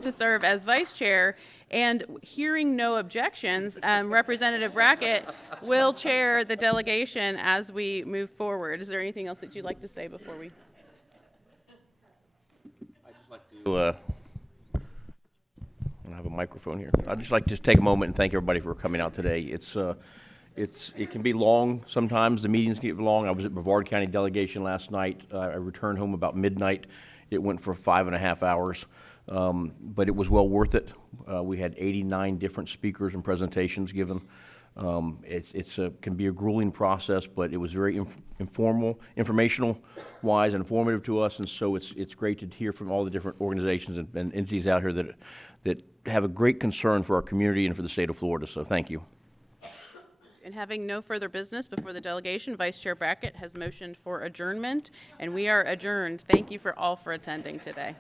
to serve as vice chair. And hearing no objections, Representative Brackett will chair the delegation as we move forward. Is there anything else that you'd like to say before we? I'd just like to, I have a microphone here. I'd just like to take a moment and thank everybody for coming out today. It can be long sometimes. The meetings get long. I was at Brevard County delegation last night. I returned home about midnight. It went for 5.5 hours. But it was well worth it. We had 89 different speakers and presentations given. It can be a grueling process, but it was very informal, informational-wise, and informative to us. And so it's great to hear from all the different organizations and entities out here that have a great concern for our community and for the state of Florida. So thank you. And having no further business before the delegation, Vice Chair Brackett has motioned for adjournment, and we are adjourned. Thank you all for attending today.